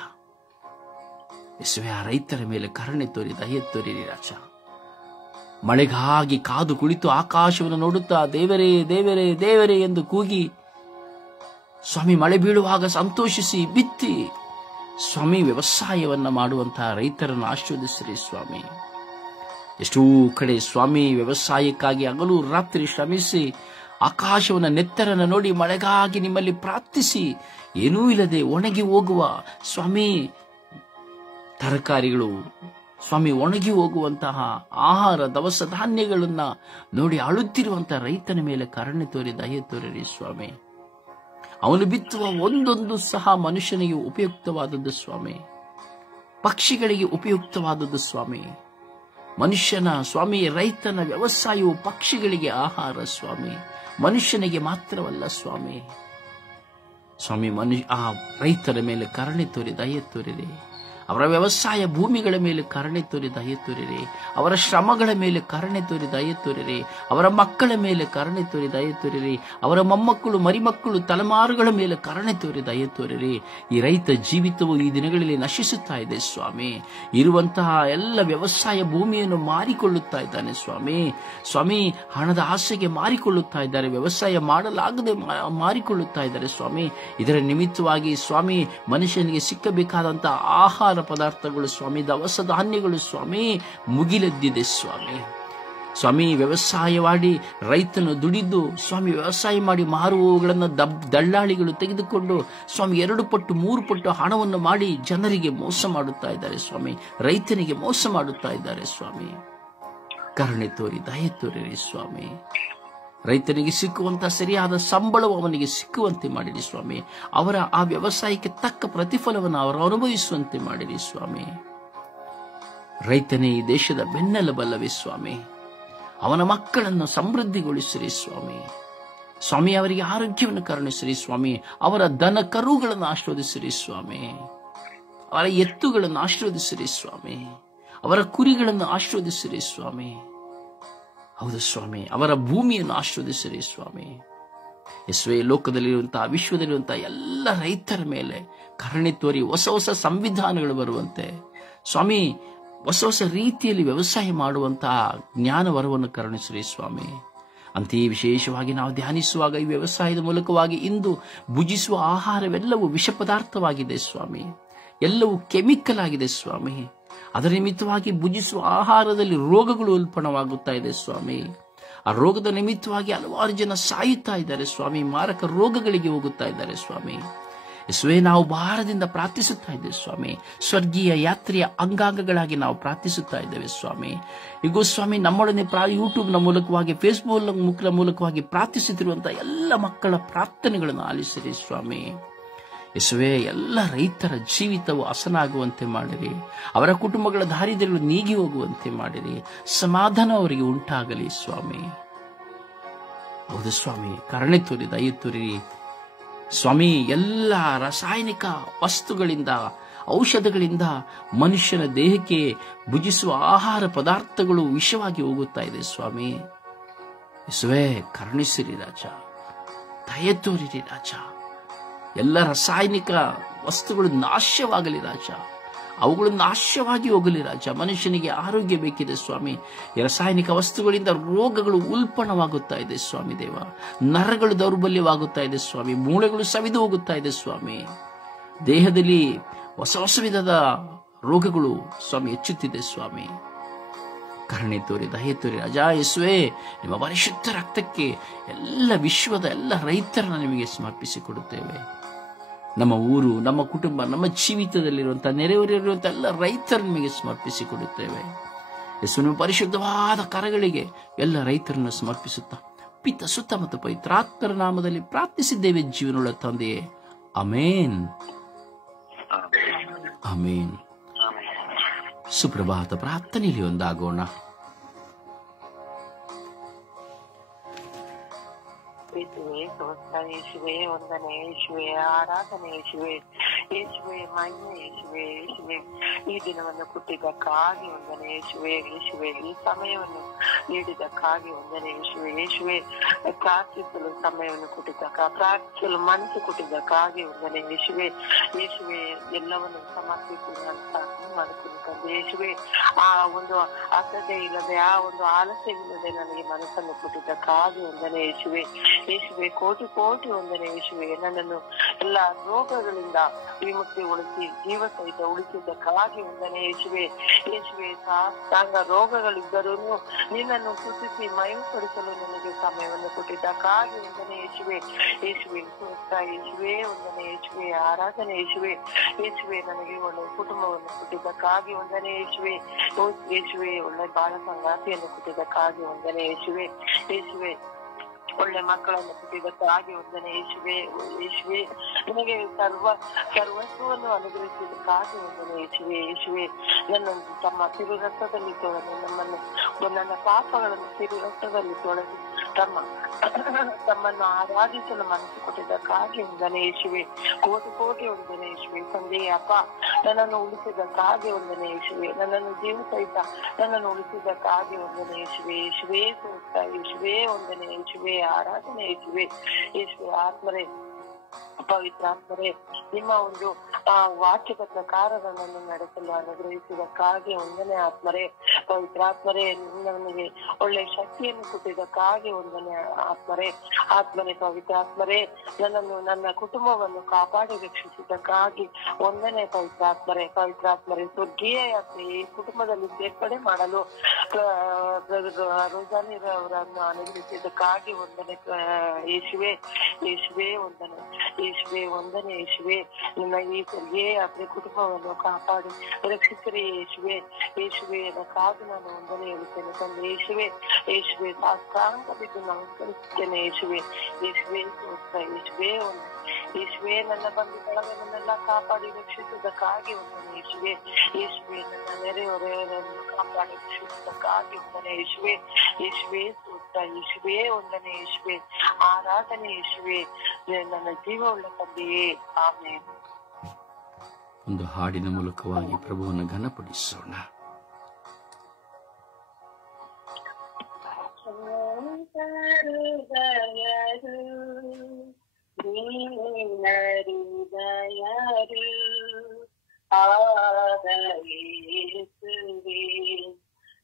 ಯೇಸುವೇ, ಆ ರೈತರ ಮೇಲೆ ಕರುಣೆ ತೋರಿ ದಯೆ ತೋರಿರಿ ರಾಜ. ಮಳೆಗಾಗಿ ಕಾದು ಕುಳಿತು ಆಕಾಶವನ್ನು ನೋಡುತ್ತಾ ದೇವರೇ ದೇವರೇ ದೇವರೇ ಎಂದು ಕೂಗಿ ಸ್ವಾಮಿ ಮಳೆ ಬೀಳುವಾಗ ಸಂತೋಷಿಸಿ ಬಿತ್ತಿ ಸ್ವಾಮಿ ವ್ಯವಸಾಯವನ್ನ ಮಾಡುವಂತಹ ರೈತರನ್ನು ಆಶೀರ್ವದಿಸಿರಿ ಸ್ವಾಮಿ. ಎಷ್ಟೋ ಕಡೆ ಸ್ವಾಮಿ ವ್ಯವಸಾಯಕ್ಕಾಗಿ ಹಗಲು ರಾತ್ರಿ ಶ್ರಮಿಸಿ ಆಕಾಶವನ್ನ ನೆತ್ತರನ್ನು ನೋಡಿ ಮಳೆಗಾಗಿ ನಿಮ್ಮಲ್ಲಿ ಪ್ರಾರ್ಥಿಸಿ ಏನೂ ಇಲ್ಲದೆ ಒಣಗಿ ಹೋಗುವ ಸ್ವಾಮಿ ತರಕಾರಿಗಳು, ಸ್ವಾಮಿ ಒಣಗಿ ಹೋಗುವಂತಹ ಆಹಾರ ದವಸ ಧಾನ್ಯಗಳನ್ನ ನೋಡಿ ಅಳುತ್ತಿರುವಂತಹ ರೈತನ ಮೇಲೆ ಕರುಣೆ ತೋರಿ ದಯೆ ತೋರಿರಿ ಸ್ವಾಮಿ. ಅವನು ಬಿತ್ತುವ ಒಂದೊಂದು ಸಹ ಮನುಷ್ಯನಿಗೆ ಉಪಯುಕ್ತವಾದದ್ದು ಸ್ವಾಮಿ, ಪಕ್ಷಿಗಳಿಗೆ ಉಪಯುಕ್ತವಾದದ್ದು ಸ್ವಾಮಿ. ಮನುಷ್ಯನ ಸ್ವಾಮಿ ರೈತನ ವ್ಯವಸಾಯವು ಪಕ್ಷಿಗಳಿಗೆ ಆಹಾರ ಸ್ವಾಮಿ, ಮನುಷ್ಯನಿಗೆ ಮಾತ್ರವಲ್ಲ ಸ್ವಾಮಿ. ಸ್ವಾಮಿ ಆ ರೈತರ ಮೇಲೆ ಕರುಣೆ ತೋರಿ ದಯೆ ತೋರಿರಿ. ಅವರ ವ್ಯವಸಾಯ ಭೂಮಿಗಳ ಮೇಲೆ ಕರುಣೆ ತೋರಿ ದಯೆ ತೋರಿರಿ. ಅವರ ಶ್ರಮಗಳ ಮೇಲೆ ಕರುಣೆ ತೋರಿ ದಯೆ ತೋರಿರಿ. ಅವರ ಮಕ್ಕಳ ಮೇಲೆ ಕರುಣೆ ತೋರಿ ದಯೆ ತೋರಿರಿ. ಅವರ ಮೊಮ್ಮಕ್ಕಳು, ಮರಿಮಕ್ಕಳು, ತಲೆಮಾರುಗಳ ಮೇಲೆ ಕರುಣೆ ತೋರಿ ದಯೆ ತೋರಿರಿ. ಈ ರೈತ ಜೀವಿತವು ಈ ದಿನಗಳಲ್ಲಿ ನಶಿಸುತ್ತಾ ಇದೆ ಸ್ವಾಮಿ. ಇರುವಂತಹ ಎಲ್ಲ ವ್ಯವಸಾಯ ಭೂಮಿಯನ್ನು ಮಾರಿಕೊಳ್ಳುತ್ತಾ ಇದ್ದಾನೆ ಸ್ವಾಮಿ. ಸ್ವಾಮಿ ಹಣದ ಆಸೆಗೆ ಮಾರಿಕೊಳ್ಳುತ್ತಾ ಇದ್ದಾರೆ, ವ್ಯವಸಾಯ ಮಾಡಲಾಗದೆ ಮಾರಿಕೊಳ್ಳುತ್ತಾ ಇದ್ದಾರೆ ಸ್ವಾಮಿ. ಇದರ ನಿಮಿತ್ತವಾಗಿ ಸ್ವಾಮಿ ಮನುಷ್ಯನಿಗೆ ಸಿಕ್ಕಬೇಕಾದಂತಹ ಆಹಾರ ಪದಾರ್ಥಗಳು ಸ್ವಾಮಿ, ದವಸ ಧಾನ್ಯಗಳು ಸ್ವಾಮಿ ಮುಗಿಲೆದ್ದಿದೆ ಸ್ವಾಮಿ. ಸ್ವಾಮಿ ವ್ಯವಸಾಯ ಮಾಡಿ ರೈತನು ದುಡಿದು ಸ್ವಾಮಿ ವ್ಯವಸಾಯ ಮಾಡಿ ಮಾರುವವುಗಳನ್ನು ದಳ್ಳಾಳಿಗಳು ತೆಗೆದುಕೊಂಡು ಸ್ವಾಮಿ 2 ಪಟ್ಟು 3 ಪಟ್ಟು ಹಣವನ್ನು ಮಾಡಿ ಜನರಿಗೆ ಮೋಸ ಮಾಡುತ್ತಾ ಇದ್ದಾರೆ ಸ್ವಾಮಿ, ರೈತನಿಗೆ ಮೋಸ ಮಾಡುತ್ತಾ ಇದ್ದಾರೆ ಸ್ವಾಮಿ. ಕರುಣೆ ತೋರಿ ದಯೆ ತೋರಿರಿ ಸ್ವಾಮಿ. ರೈತನಿಗೆ ಸಿಕ್ಕುವಂತಹ ಸರಿಯಾದ ಸಂಬಳವು ಅವನಿಗೆ ಸಿಕ್ಕುವಂತೆ ಮಾಡಿರಿ ಸ್ವಾಮಿ. ಅವರ ಆ ವ್ಯವಸಾಯಕ್ಕೆ ತಕ್ಕ ಪ್ರತಿಫಲವನ್ನು ಅವರು ಅನುಭವಿಸುವಂತೆ ಮಾಡಿರಿ ಸ್ವಾಮಿ. ರೈತನೇ ಈ ದೇಶದ ಬೆನ್ನೆಲುಬಲ್ಲವೇ ಸ್ವಾಮಿ. ಅವನ ಮಕ್ಕಳನ್ನು ಸಮೃದ್ಧಿಗೊಳಿಸಿರಿ ಸ್ವಾಮಿ. ಸ್ವಾಮಿ, ಅವರಿಗೆ ಆರೋಗ್ಯವನ್ನು ಕರುಣಿಸಿರಿ ಸ್ವಾಮಿ. ಅವರ ದನ ಕರುಗಳನ್ನು ಆಶೀರ್ವದಿಸಿರಿ ಸ್ವಾಮಿ. ಅವರ ಎತ್ತುಗಳನ್ನು ಆಶೀರ್ವದಿಸಿರಿ ಸ್ವಾಮಿ. ಅವರ ಕುರಿಗಳನ್ನು ಆಶೀರ್ವದಿಸಿರಿ ಸ್ವಾಮಿ. ಹೌದು ಸ್ವಾಮಿ, ಅವರ ಭೂಮಿಯನ್ನು ಆಶೀರ್ವದಿಸಿರಿ ಸ್ವಾಮಿ. ಯೇಸುವೇ, ಲೋಕದಲ್ಲಿರುವಂತಹ, ವಿಶ್ವದಲ್ಲಿರುವಂತಹ ಎಲ್ಲ ರೈತರ ಮೇಲೆ ಕರುಣೆ ತೋರಿ ಹೊಸ ಹೊಸ ಸಂವಿಧಾನಗಳು ಬರುವಂತೆ ಸ್ವಾಮಿ, ಹೊಸ ಹೊಸ ರೀತಿಯಲ್ಲಿ ವ್ಯವಸಾಯ ಮಾಡುವಂತಹ ಜ್ಞಾನ ವರವನ್ನು ಕರುಣಿಸಿರಿ ಸ್ವಾಮಿ. ಅಂತೆಯೇ ವಿಶೇಷವಾಗಿ ನಾವು ಧ್ಯಾನಿಸುವಾಗ ಈ ವ್ಯವಸಾಯದ ಮೂಲಕವಾಗಿ ಇಂದು ಭುಜಿಸುವ ಆಹಾರವೆಲ್ಲವೂ ವಿಷ ಪದಾರ್ಥವಾಗಿದೆ ಸ್ವಾಮಿ. ಎಲ್ಲವೂ ಕೆಮಿಕಲ್ ಆಗಿದೆ ಸ್ವಾಮಿ. ಅದರ ನಿಮಿತ್ತವಾಗಿ ಭುಜಿಸುವ ಆಹಾರದಲ್ಲಿ ರೋಗಗಳು ಉಲ್ಪಣವಾಗುತ್ತಾ ಇದೆ ಸ್ವಾಮಿ. ಆ ರೋಗದ ನಿಮಿತ್ತವಾಗಿ ಹಲವಾರು ಜನ ಸಾಯುತ್ತಾ ಇದ್ದಾರೆ ಸ್ವಾಮಿ. ಮಾರಕ ರೋಗಗಳಿಗೆ ಹೋಗುತ್ತಾ ಇದ್ದಾರೆ ಸ್ವಾಮಿ. ಯೇಸುವೇ, ನಾವು ಭಾರದಿಂದ ಪ್ರಾರ್ಥಿಸುತ್ತಾ ಇದ್ದೇವೆ ಸ್ವಾಮಿ. ಸ್ವರ್ಗೀಯ ಯಾತ್ರೆಯ ಅಂಗಾಂಗಗಳಾಗಿ ನಾವು ಪ್ರಾರ್ಥಿಸುತ್ತಾ ಇದ್ದೇವೆ ಸ್ವಾಮಿ. ಈಗ ಸ್ವಾಮಿ, ನಮ್ಮೊಡನೆ ಯೂಟ್ಯೂಬ್ನ ಮೂಲಕವಾಗಿ, ಫೇಸ್ಬುಕ್ ಮೂಲಕವಾಗಿ ಪ್ರಾರ್ಥಿಸುತ್ತಿರುವಂತಹ ಎಲ್ಲ ಮಕ್ಕಳ ಪ್ರಾರ್ಥನೆಗಳನ್ನು ಆಲಿಸಿರಿ ಸ್ವಾಮಿ. ಯೇಸುವೇ, ಎಲ್ಲ ರೈತರ ಜೀವಿತವು ಹಸನಾಗುವಂತೆ ಮಾಡಿರಿ. ಅವರ ಕುಟುಂಬಗಳ ದಾರಿದ್ರ್ಯಗಳು ನೀಗಿ ಹೋಗುವಂತೆ ಮಾಡಿರಿ. ಸಮಾಧಾನ ಅವರಿಗೆ ಉಂಟಾಗಲಿ ಸ್ವಾಮಿ. ಹೌದು ಸ್ವಾಮಿ, ಕರುಣೆ ತೋರಿ, ದಯೆ ತೋರಿರಿ ಸ್ವಾಮಿ. ಎಲ್ಲ ರಾಸಾಯನಿಕ ವಸ್ತುಗಳಿಂದ, ಔಷಧಗಳಿಂದ ಮನುಷ್ಯನ ದೇಹಕ್ಕೆ ಭುಜಿಸುವ ಆಹಾರ ಪದಾರ್ಥಗಳು ವಿಷವಾಗಿ ಹೋಗುತ್ತಾ ಇದೆ ಸ್ವಾಮಿ. ಯೇಸುವೇ, ಕರುಣಿಸಿರಿ ರಾಜ, ದಯೆ ತೋರಿರಿ ರಾಜ. ಎಲ್ಲ ರಾಸಾಯನಿಕ ವಸ್ತುಗಳು ನಾಶವಾಗಲಿ ರಾಜ. ಅವುಗಳು ನಾಶವಾಗಿ ಹೋಗಲಿ ರಾಜ. ಮನುಷ್ಯನಿಗೆ ಆರೋಗ್ಯ ಬೇಕಿದೆ ಸ್ವಾಮಿ. ಈ ರಾಸಾಯನಿಕ ವಸ್ತುಗಳಿಂದ ರೋಗಗಳು ಉಲ್ಪಣವಾಗುತ್ತಾ ಇದೆ ಸ್ವಾಮಿ ದೇವ. ನರಗಳು ದೌರ್ಬಲ್ಯವಾಗುತ್ತಾ ಇದೆ ಸ್ವಾಮಿ. ಮೂಳೆಗಳು ಸವಿದು ಹೋಗುತ್ತಾ ಇದೆ ಸ್ವಾಮಿ. ದೇಹದಲ್ಲಿ ಹೊಸ ಹೊಸ ವಿಧದ ರೋಗಗಳು ಸ್ವಾಮಿ ಹೆಚ್ಚುತ್ತಿದೆ ಸ್ವಾಮಿ. ಕರುಣೆ ತೋರಿ, ದಯೆ ತೋರಿ ರಾಜ. ಯೇಸುವೇ, ನಿಮ್ಮ ಪರಿಶುದ್ಧ ರಕ್ತಕ್ಕೆ ಎಲ್ಲ ವಿಶ್ವದ ಎಲ್ಲ ರೈತರನ್ನು ನಿಮಗೆ ಸಮರ್ಪಿಸಿಕೊಡುತ್ತೇವೆ. ನಮ್ಮ ಊರು, ನಮ್ಮ ಕುಟುಂಬ, ನಮ್ಮ ಜೀವಿತದಲ್ಲಿರುವಂತಹ ನೆರೆಹೊರೆಯಿರುವಂತಹ ಎಲ್ಲ ರೈತರನ್ನು ನಿಮಗೆ ಸಮರ್ಪಿಸಿಕೊಡುತ್ತೇವೆ. ಯೇಸು, ನಿಮ್ಮ ಪರಿಶುದ್ಧವಾದ ಕರಗಳಿಗೆ ಎಲ್ಲ ರೈತರನ್ನು ಸಮರ್ಪಿಸುತ್ತಾ ಪಿತ, ಸುತ್ತ ಮತ್ತು ಪವಿತ್ರಾತ್ಮರ ನಾಮದಲ್ಲಿ ಪ್ರಾರ್ಥಿಸಿದ್ದೇವೆ ಜೀವನವುಳ್ಳ ತಂದೆಯೇ. ಆಮೇನ್, ಆಮೇನ್. ಸುಪ್ರಭಾತ ಪ್ರಾರ್ಥನೆಯಲ್ಲಿ ಒಂದಾಗೋಣ. ಯೇಸುವೆ, ಸ್ತೋತ್ರ ಯೇಸುವೆ, ವಂದನೆ ಯೇಸುವೆ, ಆರಾಧನೆ ಯೇಸುವೆ, ಯೇಸುವೆ ಮಹಿಮೆ ಯೇಸುವೆ, ಯೇಸುವೆ ಈ ದಿನವನ್ನು ಕೊಟ್ಟಿದ್ದಕ್ಕಾಗಿ ವಂದನೆ ಯೇಸುವೆ, ಯೇಸುವೆ ಈ ಸಮಯವನ್ನು ನೀಡಿದ್ದಕ್ಕಾಗಿ ವಂದನೆ ಯೇಸುವೆ, ಯೇಸುವೆ ಪ್ರಾರ್ಥಿಸಲು ಸಮಯವನ್ನು ಪ್ರಾರ್ಥಿಸಲು ಮನಸ್ಸು ಕೊಟ್ಟಿದ್ದಕ್ಕಾಗಿ ವಂದನೆ ಯೇಸುವೆ, ಯೇಸುವೆ ಎಲ್ಲವನ್ನು ಸಮರ್ಪಿಸಿ ಮಾಡುತ್ತೀನಿ ತಂದೆ ಯೇಸುವೆ. ಆ ಒಂದು ಅಸಡ್ಡೆ ಇಲ್ಲದೆ, ಆ ಒಂದು ಆಲಸ್ಯವಿಲ್ಲದೆ ನನಗೆ ಮನಸ್ಸನ್ನು ಕೊಟ್ಟಿದ್ದಕ್ಕಾಗಿ ವಂದನೆ ಯೇಸುವೆ, ಯೇಸುವೆ ಕೋಟಿ ಕೋಟಿ ವಂದನೆ ಯೇಸುವೆ. ನನ್ನನ್ನು ಎಲ್ಲ ರೋಗಗಳಿಂದ ವಿಮುಕ್ತಿಗೊಳಿಸಿ ಜೀವ ಸಹಿತ ಉಳಿಸಿದ್ದಕ್ಕಾಗಿ ವಂದನೆ ಯೇಸುವೆ, ಯೇಸುವೆ ಸಾಷ್ಟಾಂಗ ರೋಗಗಳಿದ್ದರೂ ನಿನ್ನನ್ನು ಸ್ತುತಿಸಿ ಮಹಿಮೆಪಡಿಸಲು ನನಗೆ ಸಮಯವನ್ನು ಕೊಟ್ಟಿದ್ದಕ್ಕಾಗಿ ವಂದನೆ ಯೇಸುವೆ, ಯೇಸುವೆ ಸ್ತೋತ್ರ ಯೇಸುವೆ, ವಂದನೆ ಯೇಸುವೆ, ಆರಾಧನೆ ಯೇಸುವೆ, ಯೇಸುವೆ ನನಗೆ ಒಳ್ಳೆ ಕುಟುಂಬವನ್ನು ಕೊಟ್ಟಿದ್ದಕ್ಕಾಗಿ ವಂದನೆ ಯೇಸುವೆ, ಯೇಸುವೆ ಒಳ್ಳೆ ಬಾಳ ಸಂಗಾತಿಯನ್ನು ಕೊಟ್ಟಿದ್ದಕ್ಕಾಗಿ ವಂದನೆ ಯೇಸುವೆ, ಯೇಸುವೆ ಒಳ್ಳೆ ಮಕ್ಕಳನ್ನು ಕೊಟ್ಟಿದ್ದಕ್ಕಾಗಿ ವಂದನೆ ಯೇಸುವೆ, ಯೇಸುವೆ ನಿನಗೆ ಸರ್ವಸ್ವವನ್ನು ಅನುಗ್ರಹಿಸಿದ್ದಕ್ಕಾಗಿ ವಂದನೆ ಯೇಸುವೆ, ಯೇಸುವೆ ನನ್ನನ್ನು ತಮ್ಮ ತಿರು ರಕ್ತದಲ್ಲಿ ತೊಳೆದು ನನ್ನ ಪಾಪಗಳನ್ನು ತಿರು ರಕ್ತದಲ್ಲಿ ತೊಳೆದು ತಮ್ಮನ್ನು ಆರಾಧಿಸಲು ಮನಸ್ಸು ಕೊಟ್ಟಿದ್ದಕ್ಕಾಗಿ ವಂದನೆ ಯೇಸುವೆ, ಕೋಟಿ ಕೋಟಿ ವಂದನೆ ಯೇಸುವೆ. ತಂದೆಯ ಅಪ್ಪ, ನನ್ನನ್ನು ಉಳಿಸಿದ್ದಕ್ಕಾಗಿ ವಂದನೆ ಯೇಸುವೆ, ನನ್ನನ್ನು ಜೀವ ಸಹಿತ ನನ್ನನ್ನು ಉಳಿಸಿದ್ದಕ್ಕಾಗಿ ವಂದನೆ ಯೇಸುವೆ, ಯೇಸುವೆ ಸ್ತೋತ್ರ ಯೇಸುವೆ, ವಂದನೆ ಯೇಸುವೆ, ಆರಾಧನೆ ಯೇಸುವೆ, ಯೇಸುವೆ ಆತ್ಮರೇ ಪವಿತ್ರಾತ್ಮರೇ ನಿಮ್ಮ ಒಂದು ವಾಕ್ಯದ ಪ್ರಕಾರ ನನ್ನನ್ನು ನಡೆಸಲು ಅನುಗ್ರಹಿಸಿದಕ್ಕಾಗಿ ವಂದನೆ ಆತ್ಮರೇ, ಪವಿತ್ರಾತ್ಮರೇ ನನಗೆ ಒಳ್ಳೆ ಶಕ್ತಿಯನ್ನು ಕೊಟ್ಟಿದ್ದಕ್ಕಾಗಿ ವಂದನೆ ಆತ್ಮರೇ, ಆತ್ಮರೇ ಪವಿತ್ರಾತ್ಮರೇ ನನ್ನನ್ನು ನನ್ನ ಕುಟುಂಬವನ್ನು ಕಾಪಾಡಿ ರಕ್ಷಿಸಿದ್ದಕ್ಕಾಗಿ ವಂದನೆ ಪವಿತ್ರಾತ್ಮರೇ, ಪವಿತ್ರಾತ್ಮರೇ ಸ್ವರ್ಗೀಯ ಯಾತ್ರೆ ಈ ಕುಟುಂಬದಲ್ಲಿ ಸೇರ್ಪಡೆ ಮಾಡಲು ರೋಜಾನಿರವರನ್ನು ಅನುಗ್ರಹಿಸಿದ್ದಕ್ಕಾಗಿ ವಂದನೆ ಯೇಸುವೆ, ಯೇಸುವೆ ವಂದನೆ ಯೇಸುವೆ, ವಂದನೆ ಯೇಸುವೆ. ನನ್ನ ಈ ಸ್ವರ್ಗೀಯ ಯಾತ್ರೆ ಕುಟುಂಬವನ್ನು ಕಾಪಾಡಿ ರಕ್ಷಿಸಿರಿ ಯೇಸುವೆ, ಯೇಸುವೆ ಅದಕ್ಕಾಗಿ ನಾನು ವಂದನೆ ಹೇಳುತ್ತೇನೆ ತಂದೆ ಯೇಸುವೆ, ಯೇಸುವೆ ಸಾಷ್ಟಾಂಗ ಬಿದ್ದು ನಮಸ್ಕರಿಸುತ್ತೇನೆ ಯೇಸುವೆ, ಯೇಸುವೆ ಸ್ತೋತ್ರ ಯೇಸುವೆ, ಯೇಸುವೆ ನನ್ನ ಬಂಧುಗಳನ್ನೆಲ್ಲ ಕಾಪಾಡಿ ರಕ್ಷಿಸುವುದಕ್ಕಾಗಿ ವಂದನೆ ಯೇಸುವೆ, ಯೇಸುವೆ ನನ್ನ ನೆರೆಹೊರೆಯವರನ್ನು ಕಾಪಾಡಿ ರಕ್ಷಿಸುವುದಕ್ಕಾಗಿ ವಂದನೆ ಯೇಸುವೆ, ಯೇಸುವೆ ಸ್ತೋತ್ರ ಸ್ತೋತ್ರ ಯೇಸುವೇ, ವಂದನೆ ಯೇಸುವೆ, ಆರಾಧನೆ ಯೇಸುವೆ, ನನ್ನ ಜೀವವುಳ್ಳ ತಂದೆಯೇ. ಆಮೆನ್. ಒಂದು ಹಾಡಿನ ಮೂಲಕವಾಗಿ ಪ್ರಭುವನ್ನು ಘನಪಡಿಸೋಣ.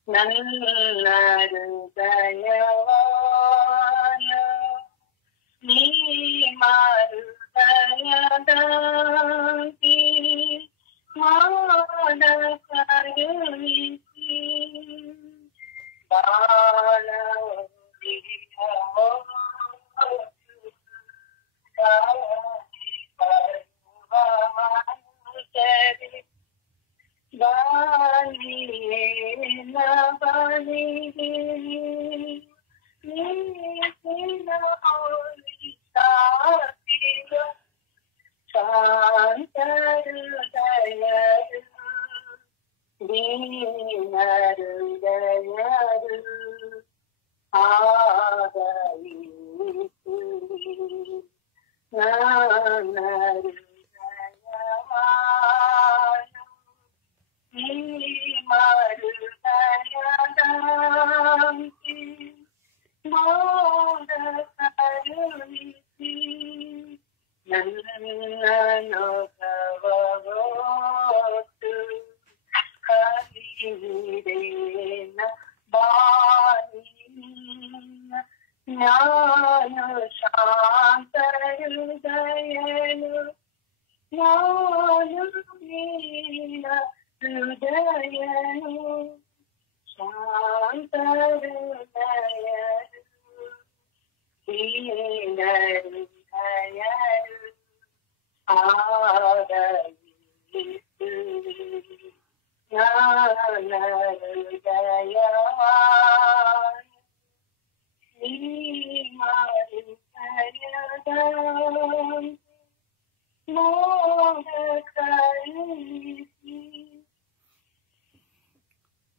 ನನ್ನ ಹೃದಯವಾಯ ನೀ ಮಾರುದಯದಂತಿ ಮಾಡ ಕರುಣಿಸಿ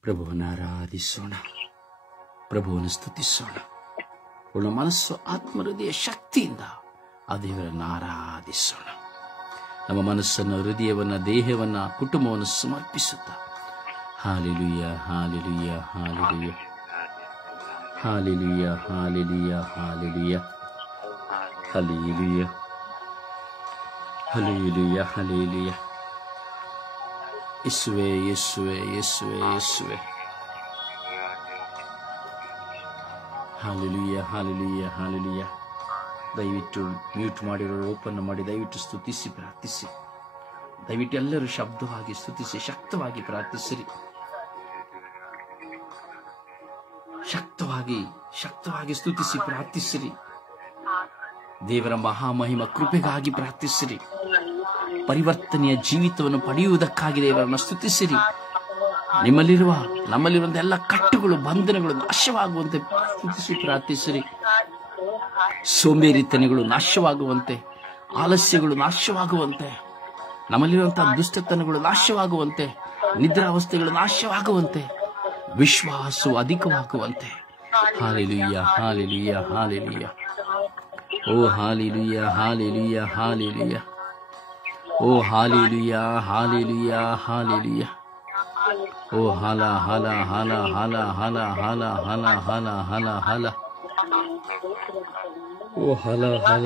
ಪ್ರಭುವನ್ನು ಆರಾಧಿಸೋಣ, ಪ್ರಭುವನ್ನು ಸ್ತುತಿಸೋಣ. ಪೂರ್ಣ ಮನಸ್ಸು, ಆತ್ಮ, ಹೃದಯ ಶಕ್ತಿಯಿಂದ ಆ ದೇವರನ್ನು ಆರಾಧಿಸೋಣ. ನಮ್ಮ ಮನಸ್ಸನ್ನು, ಹೃದಯವನ್ನು, ದೇಹವನ್ನು, ಕುಟುಂಬವನ್ನು ಸಮರ್ಪಿಸುತ್ತಾ ಹಾಲೆಲೂಯ, ಹಾಲೆಲೂಯ, ಹಾಲೆಲೂಯ, ಹಾಲೆಲೂಯ, ಹಾಲೆಲೂಯ, ಹಾಲೆಲೂಯ, ಹಾಲೆಲೂಯ, ಹಾಲೆಲೂಯ, ಹಾಲೆಲೂಯ. ಯೇಸುವೇ, ಯೇಸುವೇ, ಯೇಸುವೇ, ಯೇಸುವೇ. ಹಾಲೆಲೂಯ, ಹಾಲೆಲೂಯ, ಹಾಲೆಲೂಯ. ದಯವಿಟ್ಟು ಮ್ಯೂಟ್ ಮಾಡಿರೋರು ಓಪನ್ ಮಾಡಿ ದಯವಿಟ್ಟು ಸ್ತುತಿಸಿ ಪ್ರಾರ್ಥಿಸಿ. ದಯವಿಟ್ಟು ಎಲ್ಲರೂ ಶಬ್ದವಾಗಿ ಸ್ತುತಿಸಿ, ಶಕ್ತವಾಗಿ ಪ್ರಾರ್ಥಿಸಿರಿ. ಶಕ್ತವಾಗಿ ಶಕ್ತವಾಗಿ ಸ್ತುತಿಸಿ ಪ್ರಾರ್ಥಿಸಿರಿ. ದೇವರ ಮಹಾಮಹಿಮ ಕೃಪೆಗಾಗಿ ಪ್ರಾರ್ಥಿಸಿರಿ. ಪರಿವರ್ತನೆಯ ಜೀವಿತವನ್ನು ಪಡೆಯುವುದಕ್ಕಾಗಿ ದೇವರನ್ನು ಸ್ತುತಿಸಿರಿ. ನಮ್ಮಲ್ಲಿರುವಂತ ಎಲ್ಲ ಕಟ್ಟುಗಳು, ಬಂಧನಗಳು ನಾಶವಾಗುವಂತೆ ಸ್ತುತಿಸಿ ಪ್ರಾರ್ಥಿಸಿರಿ. ಸೋಂಬೇರಿತನಗಳು ನಾಶವಾಗುವಂತೆ, ಆಲಸ್ಯಗಳು ನಾಶವಾಗುವಂತೆ, ನಮ್ಮಲ್ಲಿರುವಂತಹ ದುಷ್ಟತನಗಳು ನಾಶವಾಗುವಂತೆ, ನಿದ್ರಾವಸ್ಥೆಗಳು ನಾಶವಾಗುವಂತೆ, ವಿಶ್ವಾಸವು ಅಧಿಕವಾಗುವಂತೆ. ಹಾಲೆಲೂಯ, ಹಾಲೆಲೂಯ, ಹಾಲೆಲೂಯ. ಓ ಹಾಲೆಲೂಯ, ಹಾಲೆಲೂಯ, ಹಾಲೆಲೂಯ. ಓ ಹಾಲೆಲೂಯ, ಹಾಲೆಲೂಯ, ಹಾಲೆಲೂಯ. ಓ ಹಲ ಹಲ ಹಲ ಹಲ ಹಲ ಹಲ ಹಲ ಹಲ ಹಲ ಹಲ. ಓ ಹಲ ಹಲ.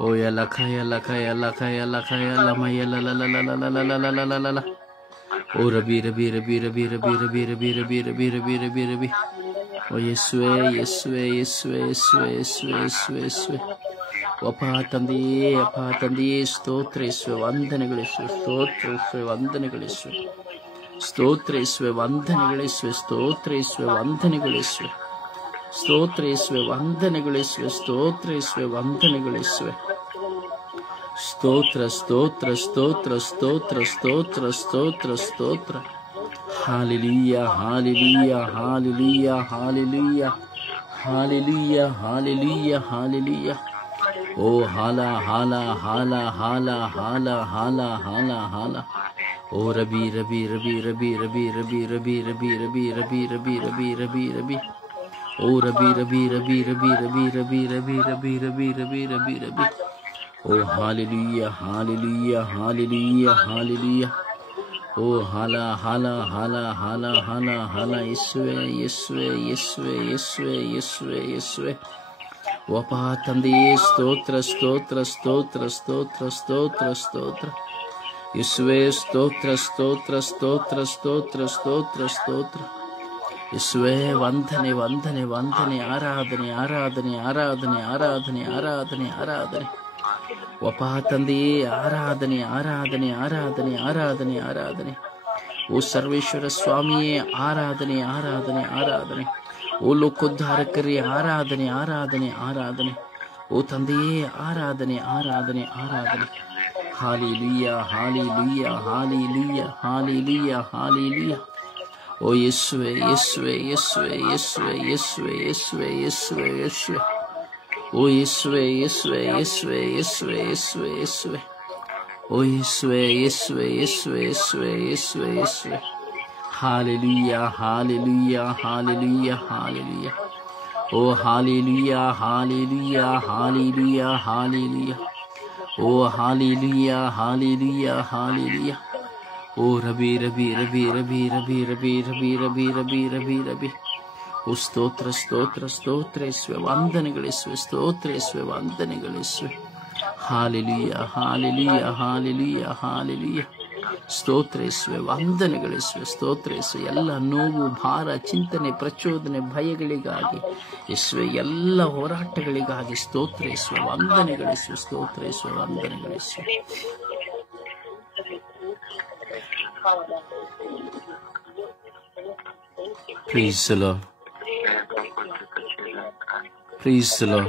ಓ ಯಲಖ ಯಲಖ ಯಲಖ ಯಲಖ ಯಲಮ ಯಲಲಲಲಲಲಲಲಲಲಲಲ. ಓ ರಬಿ ರಬಿ ರಬಿ ರಬಿ ರಬಿ ರಬಿ ರಬಿ ರಬಿ ರಬಿ ರಬಿ ರಬಿ ರಬಿ. ಓ ಯೇಸುವೆ, ಯೇಸುವೆ, ಯೇಸುವೆ, ಯೇಸುವೆ, ಯೇಸುವೆ, ಯೇಸುವೆ, ಯೇಸುವೆ. ಅಪ್ಪ ತಂದೆಯೇ, ಅಪ್ಪ ತಂದೆಯೇ, ಸ್ತೋತ್ರ ಯೇಸುವೆ, ವಂದನೆಗಳಿಸುವೆ, ಸ್ತೋತ್ರ ಯೇಸುವೆ, ವಂದನೆಗಳಿಸುವೆ, ಸ್ತೋತ್ರ ಯೇಸುವೆ, ವಂದನೆಗಳಿಸುವೆ, ಸ್ತೋತ್ರ ಯೇಸುವೆ, ವಂದನೆಗಳಿಸುವೆ, ಸ್ತೋತ್ರ ಯೇಸುವೆ, ವಂದನೆಗಳಿಸುವೆ, ಸ್ತೋತ್ರ ಯೇಸುವೆ, ವಂದನೆಗಳಿಸುವೆ. ಸ್ತೋತ್ರ, ಸ್ತೋತ್ರ, ಸ್ತೋತ್ರ, ಸ್ತೋತ್ರ, ಸ್ತೋತ್ರ, ಸ್ತೋತ್ರ, ಸ್ತೋತ್ರ. ಹಾಲೆಲೂಯ, ಹಾಲೆಲೂಯ, ಹಾಲೆಲೂಯ, ಹಾಲೆಲೂಯ, ಹಾಲೆಲೂಯ, ಹಾಲೆಲೂಯ, ಹಾಲೆಲೂಯ. ಓ ಹಾಲ ಹಾಲ ಹಾಲ ಹಾಲ ಹಾಲ ಹಾಲ ಹಾಲ ಹಾಲ. ಓ ರಬಿ ರಬಿ ರಬಿ ರಬಿ ರಬಿ ರಬಿ ರಬಿ ರಬಿ ರಬಿ ರಬಿ ರಬಿ ರಬಿ ರಬಿ ರಬಿ ಓ ರಬಿ ರಬಿ ರಬಿ ರಬಿ ರಬಿ ರಬಿ ರಬಿ ರಬಿ ರಬಿ ರಬಿ ರಬಿ ರಬಿ ಓ ಹಾಲೆಲೂಯ ಹಾಲೆಲೂಯ ಹಾಲೆಲೂಯ ಹಾಲೆಲೂಯ ಓ ಹಾಲ ಹಾಲ ಹಾಲ ಹಾಲ ಹಾಲ ಹಾಲ ಯೇಸುವೆ ಯೇಸುವೆ ಯೇಸುವೆ ಯೇಸುವೆ ಯೇಸುವೆ ಯೇಸುವೆ ವಪ ತಂದೆಯೇ ಸ್ತೋತ್ರ ಸ್ತೋತ್ರ ಸ್ತೋತ್ರ ಸ್ತೋತ್ರ ಸ್ತೋತ್ರ ಸ್ತೋತ್ರ ಯೇಸುವೆ ಸ್ತೋತ್ರ ಸ್ತೋತ್ರ ಸ್ತೋತ್ರ ಸ್ತೋತ್ರ ಸ್ತೋತ್ರ ಸ್ತೋತ್ರ ಯೇಸುವೆ ವಂದನೆ ವಂದನೆ ವಂದನೆ ಆರಾಧನೆ ಆರಾಧನೆ ಆರಾಧನೆ ಆರಾಧನೆ ಆರಾಧನೆ ಆರಾಧನೆ ವಪ ತಂದೆಯೇ ಆರಾಧನೆ ಆರಾಧನೆ ಆರಾಧನೆ ಆರಾಧನೆ ಆರಾಧನೆ ಓ ಸರ್ವೇಶ್ವರ ಸ್ವಾಮಿಯೇ ಆರಾಧನೆ ಆರಾಧನೆ ಆರಾಧನೆ ಓ ಲೋಕೋದ್ಧಾರಕರೇ ಆರಾಧನೆ ಆರಾಧನೆ ಆರಾಧನೆ ಓ ತಂದೆಯೇ ಆರಾಧನೆ ಆರಾಧನೆ ಆರಾಧನೆ ಹಾಲೆಲೂಯ ಹಾಲೆಲೂಯ ಹಾಲೆಲೂಯ ಹಾಲೆಲೂಯ ಹಾಲೆಲೂಯ ಓ ಯೇಸುವೆ ಯೇಸುವೆ ಯೇಸುವೆ ಯೇಸುವೆ ಯೇಸುವೆ ಯೇಸುವೆ ಯೇಸುವೆ ಯೇಸುವೆ ಓ ಯೇಸುವೆ ಯೇಸುವೆ ಯೇಸುವೆ ಯೇಸುವೆ ಯೇಸುವೆ ಯೇಸುವೆ ಓ ಯೇಸುವೆ ಯೇಸುವೆ ಯೇಸುವೆ ಯೇಸುವೆ ಯೇಸುವೆ ಯೇಸುವೆ ಹಾಲೆಲೂಯ ಹಾಲೆಲೂಯ ಹಾಲೆಲೂಯ ಹಾಲೆಲೂಯ ಓ ಹಾಲೆಲೂಯ ಹಾಲೆಲೂಯ ಹಾಲೆಲೂಯ ಹಾಲೆಲೂಯ ಓ ಹಾಲೆಲೂಯ ಹಾಲೆಲೂಯ ಹಾಲೆಲೂಯ ಓ ರಬಿ ರಬಿ ರಬಿ ರಬಿ ರಬಿ ರಬಿ ರಬಿ ರಬಿ ರಬಿ ರಬಿ ರಬಿ ಓ ಸ್ತೋತ್ರ ಸ್ತೋತ್ರ ಸ್ತೋತ್ರ ಯೇಸುವೆ ವಂದನೆಗಳಿಸುವೆ ಸ್ತೋತ್ರ ಯೇಸುವೆ ವಂದನೆಗಳಿಸುವೆ ಹಾಲೆಲೂಯ ಹಾಲೆಲೂಯ ಹಾಲೆಲೂಯ ಹಾಲೆಲೂಯ ಸ್ತೋತ್ರ ಯೇಸುವೆ ವಂದನೆಗಳಿಸುವೆ ಸ್ತೋತ್ರ ಯೇಸುವೆ ಎಲ್ಲ ನೋವು ಭಾರ ಚಿಂತನೆ ಪ್ರಚೋದನೆ ಭಯಗಳಿಗಾಗಿ ಯೇಸುವೆ ಎಲ್ಲ ಹೋರಾಟಗಳಿಗಾಗಿ ಸ್ತೋತ್ರ ಯೇಸುವೆ ವಂದನೆಗಳಿಸುವೆ ಸ್ತೋತ್ರ ಯೇಸುವೆ ವಂದನೆಗಳಿಸುವೆ Praise the Lord. Praise the Lord.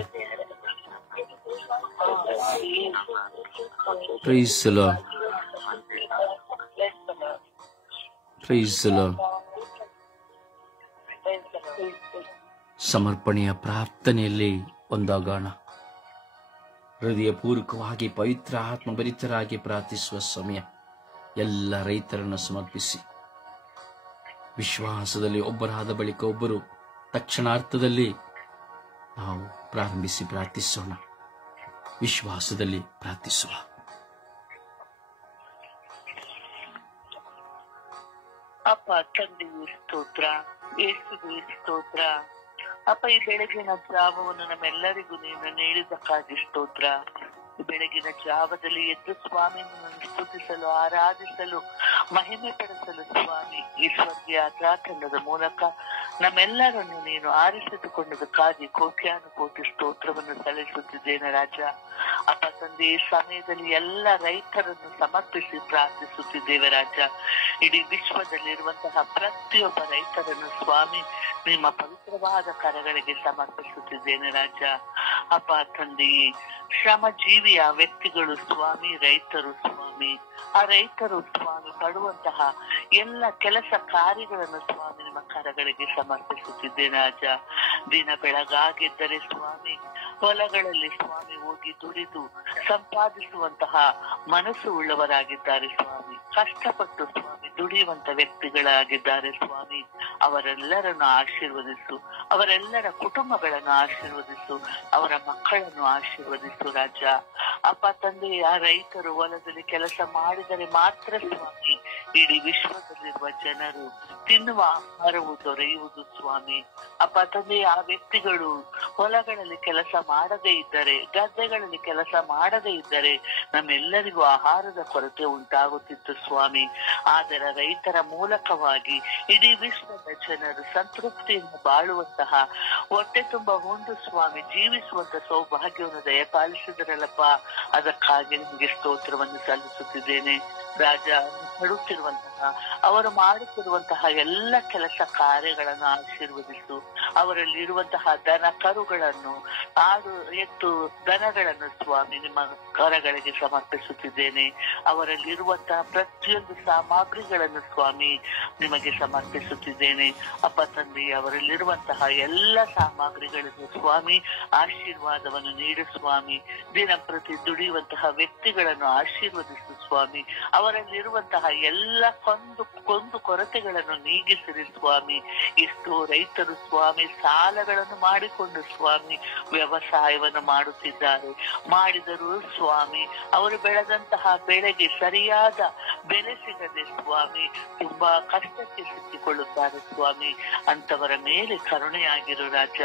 Praise the Lord. Praise the Lord. ಸಮರ್ಪಣೆಯ ಪ್ರಾರ್ಥನೆಯಲ್ಲಿ ಒಂದಾಗೋಣ. ಹೃದಯಪೂರ್ವಕವಾಗಿ ಪವಿತ್ರ ಆತ್ಮಭರಿತರಾಗಿ ಪ್ರಾರ್ಥಿಸುವ ಸಮಯ. ಎಲ್ಲ ರೈತರನ್ನು ಸಮರ್ಪಿಸಿ ವಿಶ್ವಾಸದಲ್ಲಿ ಒಬ್ಬರಾದ ಬಳಿಕ ಒಬ್ಬರು ತಕ್ಷಣಾರ್ಥದಲ್ಲಿ ನಾವು ಪ್ರಾರಂಭಿಸಿ ಪ್ರಾರ್ಥಿಸೋಣ. ವಿಶ್ವಾಸದಲ್ಲಿ ಪ್ರಾರ್ಥಿಸುವ. ಅಪ್ಪ ತಂದೆಯು ಸ್ತೋತ್ರ, ಯೇಸುವೆ ಸ್ತೋತ್ರ. ಅಪ್ಪ ಈ ಬೆಳಗಿನ ಜಾವವನ್ನು ನಮ್ಮೆಲ್ಲರಿಗೂ ನೀನು ನೀಡಿದ್ದಕ್ಕಾಗಿ ಸ್ತೋತ್ರ. ಈ ಬೆಳಗಿನ ಜಾವದಲ್ಲಿ ಎದ್ದು ಸ್ವಾಮಿಯನ್ನು ಸ್ತುತಿಸಲು ಆರಾಧಿಸಲು ಮಹಿಮೆ ಪಡಿಸಲು ಸ್ವಾಮಿ ಈ ಸ್ವರ್ಗೀಯ ಪ್ರಾರ್ಥನೆಯ ಮೂಲಕ ನಮ್ಮೆಲ್ಲರನ್ನು ನೀನು ಆರಿಸಿದುಕೊಂಡದಕ್ಕಾಗಿ ಕೋಟ್ಯಾನುಕೋಟಿ ಸ್ತೋತ್ರವನ್ನು ಸಲ್ಲಿಸುತ್ತಿದ್ದೇನೆ ರಾಜ. ಅಪ್ಪ ತಂದೆ ಈ ಸಮಯದಲ್ಲಿ ಎಲ್ಲ ರೈತರನ್ನು ಸಮರ್ಪಿಸಿ ಪ್ರಾರ್ಥಿಸುತ್ತಿದ್ದೇವೆ ರಾಜ. ಇಡೀ ವಿಶ್ವದಲ್ಲಿರುವಂತಹ ಪ್ರತಿಯೊಬ್ಬ ರೈತರನ್ನು ಸ್ವಾಮಿ ನಿಮ್ಮ ಪವಿತ್ರವಾದ ಕರಗಳಿಗೆ ಸಮರ್ಪಿಸುತ್ತಿದ್ದೇನೆ ರಾಜ. ಅಪ್ಪ ತಂದೆಯೇ ಶ್ರಮ ಜೀವಿಯ ವ್ಯಕ್ತಿಗಳು ಸ್ವಾಮಿ ರೈತರು ಸ್ವಾಮಿ, ಆ ರೈತರು ಸ್ವಾಮಿ ಪಡುವಂತಹ ಎಲ್ಲ ಕೆಲಸ ಕಾರ್ಯಗಳನ್ನು ಸ್ವಾಮಿ ನಿಮ್ಮ ಕರಗಳಿಗೆ ಸಮರ್ಪಿಸುತ್ತಿದ್ದೇನೆ ರಾಜ. ದಿನ ಬೆಳಗಾಗಿದ್ದರೆ ಸ್ವಾಮಿ ಹೊಲಗಳಲ್ಲಿ ಸ್ವಾಮಿ ಹೋಗಿ ದುಡಿದು ಸಂಪಾದಿಸುವಂತಹ ಮನಸ್ಸು ಉಳ್ಳವರಾಗಿದ್ದಾರೆ ಸ್ವಾಮಿ. ಕಷ್ಟಪಟ್ಟು ಸ್ವಾಮಿ ದುಡಿಯುವಂತ ವ್ಯಕ್ತಿಗಳಾಗಿದ್ದಾರೆ ಸ್ವಾಮಿ. ಅವರೆಲ್ಲರನ್ನು ಆಶೀರ್ವದಿಸು, ಅವರೆಲ್ಲರ ಕುಟುಂಬಗಳನ್ನು ಆಶೀರ್ವದಿಸು, ಅವರ ಮಕ್ಕಳನ್ನು ಆಶೀರ್ವದಿಸು ರಾಜ. ಅಪ್ಪ ತಂದೆ ಆ ರೈತರು ಹೊಲದಲ್ಲಿ ಕೆಲಸ ಮಾಡಿದರೆ ಮಾತ್ರ ಸ್ವಾಮಿ ಇಡೀ ವಿಶ್ವದಲ್ಲಿರುವ ಜನರು ತಿನ್ನುವ ಆಹಾರವು ದೊರೆಯುವುದು ಸ್ವಾಮಿ. ಅಪ್ಪ ತಂದೆ ಆ ವ್ಯಕ್ತಿಗಳು ಹೊಲಗಳಲ್ಲಿ ಕೆಲಸ ಮಾಡದೇ ಇದ್ದರೆ, ಗದ್ದೆಗಳಲ್ಲಿ ಕೆಲಸ ಮಾಡದೇ ಇದ್ದರೆ ನಮ್ಮೆಲ್ಲರಿಗೂ ಆಹಾರದ ಕೊರತೆ ಉಂಟಾಗುತ್ತಿತ್ತು ಸ್ವಾಮಿ. ಆದರೆ ರೈತರ ಮೂಲಕವಾಗಿ ಇಡೀ ವಿಶ್ವದ ಜನರು ಸಂತೃಪ್ತಿಯಿಂದ ಬಾಳುವಂತಹ ಹೊಟ್ಟೆ ತುಂಬ ಉಂಡು ಸ್ವಾಮಿ ಜೀವಿಸುವಂತ ಸೌಭಾಗ್ಯವನ್ನು ದಯಪಾಲಿಸಿದರಲ್ಲಪ್ಪ. ಅದಕ್ಕಾಗಿ ನಿಮಗೆ ಸ್ತೋತ್ರವನ್ನು ಸಲ್ಲಿಸುತ್ತಿದ್ದೇನೆ ರಾಜ. ಮಾಡುತ್ತಿರುವಂತಹ ಅವರು ಮಾಡುತ್ತಿರುವಂತಹ ಎಲ್ಲ ಕೆಲಸ ಕಾರ್ಯಗಳನ್ನು ಆಶೀರ್ವದಿಸು. ಅವರಲ್ಲಿರುವಂತಹ ದನ ಕರುಗಳನ್ನು, ಆಡು ಎತ್ತು ದನಗಳನ್ನು ಸ್ವಾಮಿ ನಿಮ್ಮ ಕರಗಳಿಗೆ ಸಮರ್ಪಿಸುತ್ತಿದ್ದೇನೆ. ಅವರಲ್ಲಿರುವಂತಹ ಪ್ರತಿಯೊಂದು ಸಾಮಗ್ರಿಗಳನ್ನು ಸ್ವಾಮಿ ನಿಮಗೆ ಸಮರ್ಪಿಸುತ್ತಿದ್ದೇನೆ. ಅಪ್ಪ ತಂದೆ ಅವರಲ್ಲಿರುವಂತಹ ಎಲ್ಲ ಸಾಮಗ್ರಿಗಳನ್ನು ಸ್ವಾಮಿ ಆಶೀರ್ವಾದವನ್ನು ನೀಡು ಸ್ವಾಮಿ. ದಿನಪ್ರತಿ ದುಡಿಯುವಂತಹ ವ್ಯಕ್ತಿಗಳನ್ನು ಆಶೀರ್ವದಿಸು ಸ್ವಾಮಿ. ಅವರಲ್ಲಿರುವಂತಹ ಎಲ್ಲ ಕೊಂದು ಕೊರತೆಗಳನ್ನು ನೀಗಿಸಿರಿ ಸ್ವಾಮಿ. ಎಷ್ಟೋ ರೈತರು ಸ್ವಾಮಿ ಸಾಲಗಳನ್ನು ಮಾಡಿಕೊಂಡು ಸ್ವಾಮಿ ವ್ಯವಸಾಯವನ್ನು ಮಾಡುತ್ತಿದ್ದಾರೆ. ಮಾಡಿದರೂ ಸ್ವಾಮಿ ಅವರು ಬೆಳೆದಂತಹ ಬೆಳೆಗೆ ಸರಿಯಾದ ಬೆಲೆ ಸಿಗದೆ ಸ್ವಾಮಿ ತುಂಬಾ ಕಷ್ಟಕ್ಕೆ ಸಿಕ್ಕಿಕೊಳ್ಳುತ್ತಾರೆ ಸ್ವಾಮಿ. ಅಂತವರ ಮೇಲೆ ಕರುಣೆಯಾಗಿರು ರಾಜ.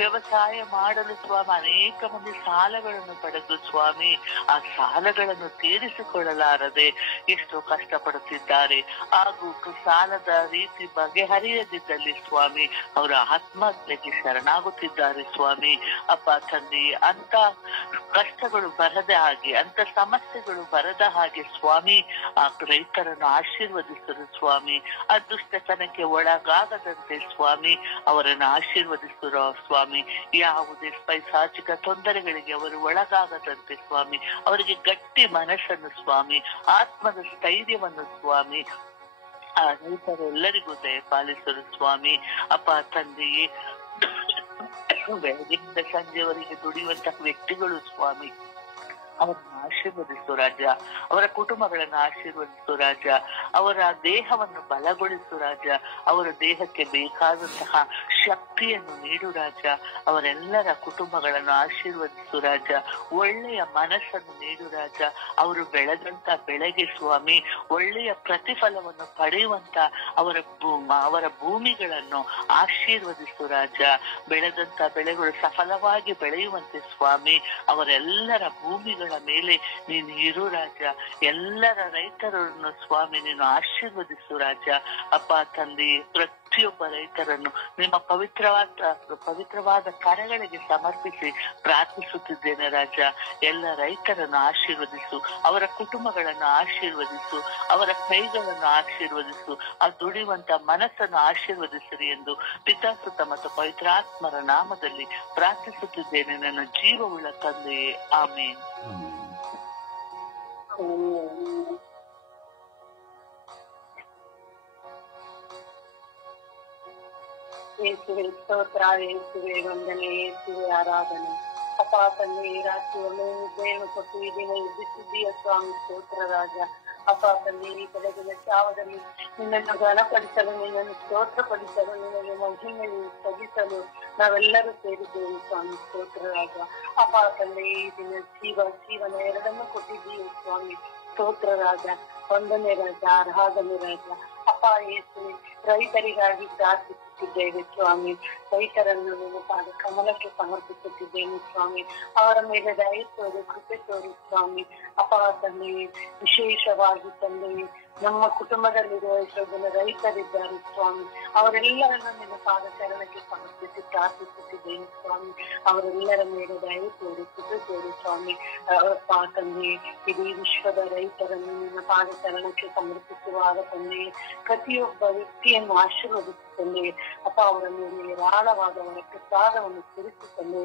ವ್ಯವಸಾಯ ಮಾಡಲು ಸ್ವಾಮಿ ಅನೇಕ ಮಂದಿ ಸಾಲಗಳನ್ನು ಪಡೆದು ಸ್ವಾಮಿ ಆ ಸಾಲಗಳನ್ನು ತೀರಿಸಿಕೊಳ್ಳಲಾರದೆ ಎಷ್ಟೋ ಕಷ್ಟಪಡುತ್ತಿದ್ದಾರೆ. ಹಾಗೂ ಸಾಲದ ರೀತಿ ಬಗೆಹರಿಯದಿದ್ದಲ್ಲಿ ಸ್ವಾಮಿ ಅವರ ಆತ್ಮಹತ್ಯೆಗೆ ಶರಣಾಗುತ್ತಿದ್ದಾರೆ ಸ್ವಾಮಿ. ಅಪ್ಪ ತಂದೆ, ಅಂತ ಕಷ್ಟಗಳು ಬರದ ಹಾಗೆ, ಅಂತ ಸಮಸ್ಯೆಗಳು ಬರದ ಹಾಗೆ ಸ್ವಾಮಿ ಆ ರೈತರನ್ನು ಆಶೀರ್ವದಿಸರು ಸ್ವಾಮಿ. ಅದೃಷ್ಟತನಕ್ಕೆ ಒಳಗಾಗದಂತೆ ಸ್ವಾಮಿ ಅವರನ್ನು ಆಶೀರ್ವದಿಸರು ಸ್ವಾಮಿ. ಯಾವುದೇ ಪೈಶಾಚಿಕ ತೊಂದರೆಗಳಿಗೆ ಅವರು ಒಳಗಾಗದಂತೆ ಸ್ವಾಮಿ ಅವರಿಗೆ ಗಟ್ಟಿ ಮನಸ್ಸನ್ನು ಸ್ವಾಮಿ, ಆತ್ಮದ ಸ್ಥೈರ್ಯವನ್ನು ಸ್ವಾಮಿ ಆ ರೈತರೆಲ್ಲರಿಗೂ ದಯಪಾಲಿಸರು ಸ್ವಾಮಿ. ಅಪ್ಪ ತಂದೆಯೇ, ಬೆಳಗಿನಿಂದ ಸಂಜೆವರೆಗೆ ದುಡಿಯುವಂತಹ ವ್ಯಕ್ತಿಗಳು ಸ್ವಾಮಿ ಅವರನ್ನು ಆಶೀರ್ವದಿಸು ರಾಜ. ಅವರ ಕುಟುಂಬಗಳನ್ನು ಆಶೀರ್ವದಿಸು ರಾಜ. ಅವರ ದೇಹವನ್ನು ಬಲಗೊಳಿಸು ರಾಜ. ಅವರ ದೇಹಕ್ಕೆ ಬೇಕಾದಂತಹ ಶಕ್ತಿಯನ್ನು ನೀಡು ರಾಜ. ಅವರೆಲ್ಲರ ಕುಟುಂಬಗಳನ್ನು ಆಶೀರ್ವದಿಸು ರಾಜ. ಒಳ್ಳೆಯ ಮನಸ್ಸನ್ನು ನೀಡು ರಾಜ. ಅವರು ಬೆಳೆದಂತ ಬೆಳೆಗೆ ಸ್ವಾಮಿ ಒಳ್ಳೆಯ ಪ್ರತಿಫಲವನ್ನು ಪಡೆಯುವಂತ ಅವರ ಭೂಮಿಗಳನ್ನು ಆಶೀರ್ವದಿಸು ರಾಜ. ಬೆಳೆದಂತ ಬೆಳೆಗಳು ಸಫಲವಾಗಿ ಬೆಳೆಯುವಂತೆ ಸ್ವಾಮಿ ಅವರೆಲ್ಲರ ಭೂಮಿಗಳ ಮೇಲೆ ನೀನು ಇರು ರಾಜ. ಎಲ್ಲರ ರೈತರನ್ನು ಸ್ವಾಮಿ ನೀನು ಆಶೀರ್ವದಿಸು ರಾಜ. ಅಪ್ಪ ತಂದೆ, ಪ್ರತಿಯೊಬ್ಬ ರೈತರನ್ನು ನಿಮ್ಮ ಪವಿತ್ರವಾದ ಕರೆಗಳಿಗೆ ಸಮರ್ಪಿಸಿ ಪ್ರಾರ್ಥಿಸುತ್ತಿದ್ದೇನೆ ರಾಜ. ಎಲ್ಲ ರೈತರನ್ನು ಆಶೀರ್ವದಿಸು, ಅವರ ಕುಟುಂಬಗಳನ್ನು ಆಶೀರ್ವದಿಸು, ಅವರ ಕೈಗಳನ್ನು ಆಶೀರ್ವದಿಸು, ಆ ದುಡಿಯುವಂತ ಮನಸ್ಸನ್ನು ಆಶೀರ್ವದಿಸಿರಿ ಎಂದು ಪಿತಾಸುತ ಮತ್ತು ಪವಿತ್ರಾತ್ಮರ ನಾಮದಲ್ಲಿ ಪ್ರಾರ್ಥಿಸುತ್ತಿದ್ದೇನೆ ನನ್ನ ಜೀವವುಳ್ಳ ತಂದೆಯೇ, ಆಮೇನ್. ಯೇಸುವೆ ಸ್ತೋತ್ರ, ಯೇಸುವೆ ವಂದನೆ, ಯೇಸುವೆ ಆರಾಧನೆ. ಅಪ್ಪ ತಂದೆ, ರಾತ್ರಿಯನ್ನು ನಿದ್ದೆಯನ್ನು ಕೊಟ್ಟು ಈ ದಿನ ಎಬ್ಬಿಸಿದ್ದೀಯ ಸ್ವಾಮಿ, ಸ್ತೋತ್ರ ರಾಜ. ಅಪ್ಪ ತಂದೆ, ಈ ಬೆಳಗಿನ ಜಾವದಲ್ಲಿ ನಿನ್ನನ್ನು ಘನಪಡಿಸಲು, ನಿನ್ನನ್ನು ಸ್ತೋತ್ರಪಡಿಸಲು, ನಿನಗೆ ಮಹಿಮೆಯನ್ನು ಸಲ್ಲಿಸಲು ನಾವೆಲ್ಲರೂ ಸೇರಿದ್ದೇವೆ ಸ್ವಾಮಿ, ಸ್ತೋತ್ರ ರಾಜ. ಅಪ್ಪ ತಂದೆ, ಈ ದಿನ ಜೀವನ ಎರಡನ್ನು ಕೊಟ್ಟಿದ್ದೀವಿ ಸ್ವಾಮಿ, ಸ್ತೋತ್ರ ರಾಜ. ವಂದನೆ ರಾಜ, ಆರಾಧನೆ ರಾಜ. ಅಪ್ಪ ಯೇಸುವೆ, ರೈತರಿಗಾಗಿ ಪ್ರಾರ್ಥಿಸುತ್ತಿದ್ದೇವೆ ಸ್ವಾಮಿ. ರೈತರನ್ನು ನಿಮ್ಮ ಪಾದ ಕಮಲಕ್ಕೆ ಸಮರ್ಪಿಸುತ್ತಿದ್ದೇನೆ ಸ್ವಾಮಿ. ಅವರ ಮೇಲೆ ದಯ ತೋರಿ, ಕೃಪೆ ತೋರಿ ಸ್ವಾಮಿ. ಅಪ್ಪ ತಂದೆ, ವಿಶೇಷವಾಗಿ ತಂದೆ ನಮ್ಮ ಕುಟುಂಬದಲ್ಲಿರುವ ಎಷ್ಟೋ ಜನ ರೈತರಿದ್ದಾರೆ ಸ್ವಾಮಿ. ಅವರೆಲ್ಲರನ್ನು ನಿಮ್ಮ ಪಾದ ಚರಣಕ್ಕೆ ಸಮರ್ಪಿಸಿ ಪ್ರಾರ್ಥಿಸುತ್ತಿದ್ದೇನೆ ಸ್ವಾಮಿ. ಅವರೆಲ್ಲರ ಮೇಲೆ ದಯ ತೋರಿ, ಕೃಪೆ ತೋರಿ ಸ್ವಾಮಿ. ಅಪ್ಪ ತಂದೆ, ಇಡೀ ವಿಶ್ವದ ರೈತರನ್ನು ನಿಮ್ಮ ಪಾದ ಚರಣಕ್ಕೆ ಸಮರ್ಪಿಸುವಾಗ ತಂದೆ ಪ್ರತಿಯೊಬ್ಬ ವ್ಯಕ್ತಿಯನ್ನು ಆಶೀರ್ವದಿಸುತ್ತಂದೆ. ಅಪ್ಪ ಅವರ ಮೇಲೆ ಹೇರಾಳವಾದ ಅವರ ಪ್ರಸಾದವನ್ನು ಸುರಿಸುತ್ತಂದೆ.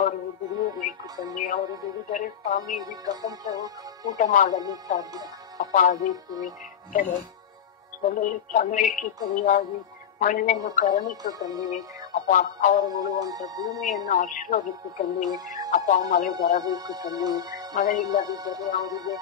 ಅವರು ದುಡಿಯಬೇಕು ತಂದೆ. ಅವರು ದುಡಿದರೆ ಸ್ವಾಮಿ ಇಡೀ ಪ್ರಪಂಚವು ಊಟ ಮಾಡಲು ಸಾಧ್ಯ. ಅಪ್ಪ ಅದೇಸುವೆ ಸಮಯಕ್ಕೆ ಸರಿಯಾಗಿ ಮಳೆಯನ್ನು ಕರುಣಿಸುತ್ತಂದೆ. ಅಪ್ಪ ಅವರು ಉಳುವಂತ ಭೂಮಿಯನ್ನು ಆಶೀರ್ವದಿಸುತ್ತಂದೆ. ಅಪ್ಪ ಮಳೆ ಬರಬೇಕು ತಂದೆ. ಮಳೆ ಇಲ್ಲದಿದ್ದರೆ ಅವರಿಗೆ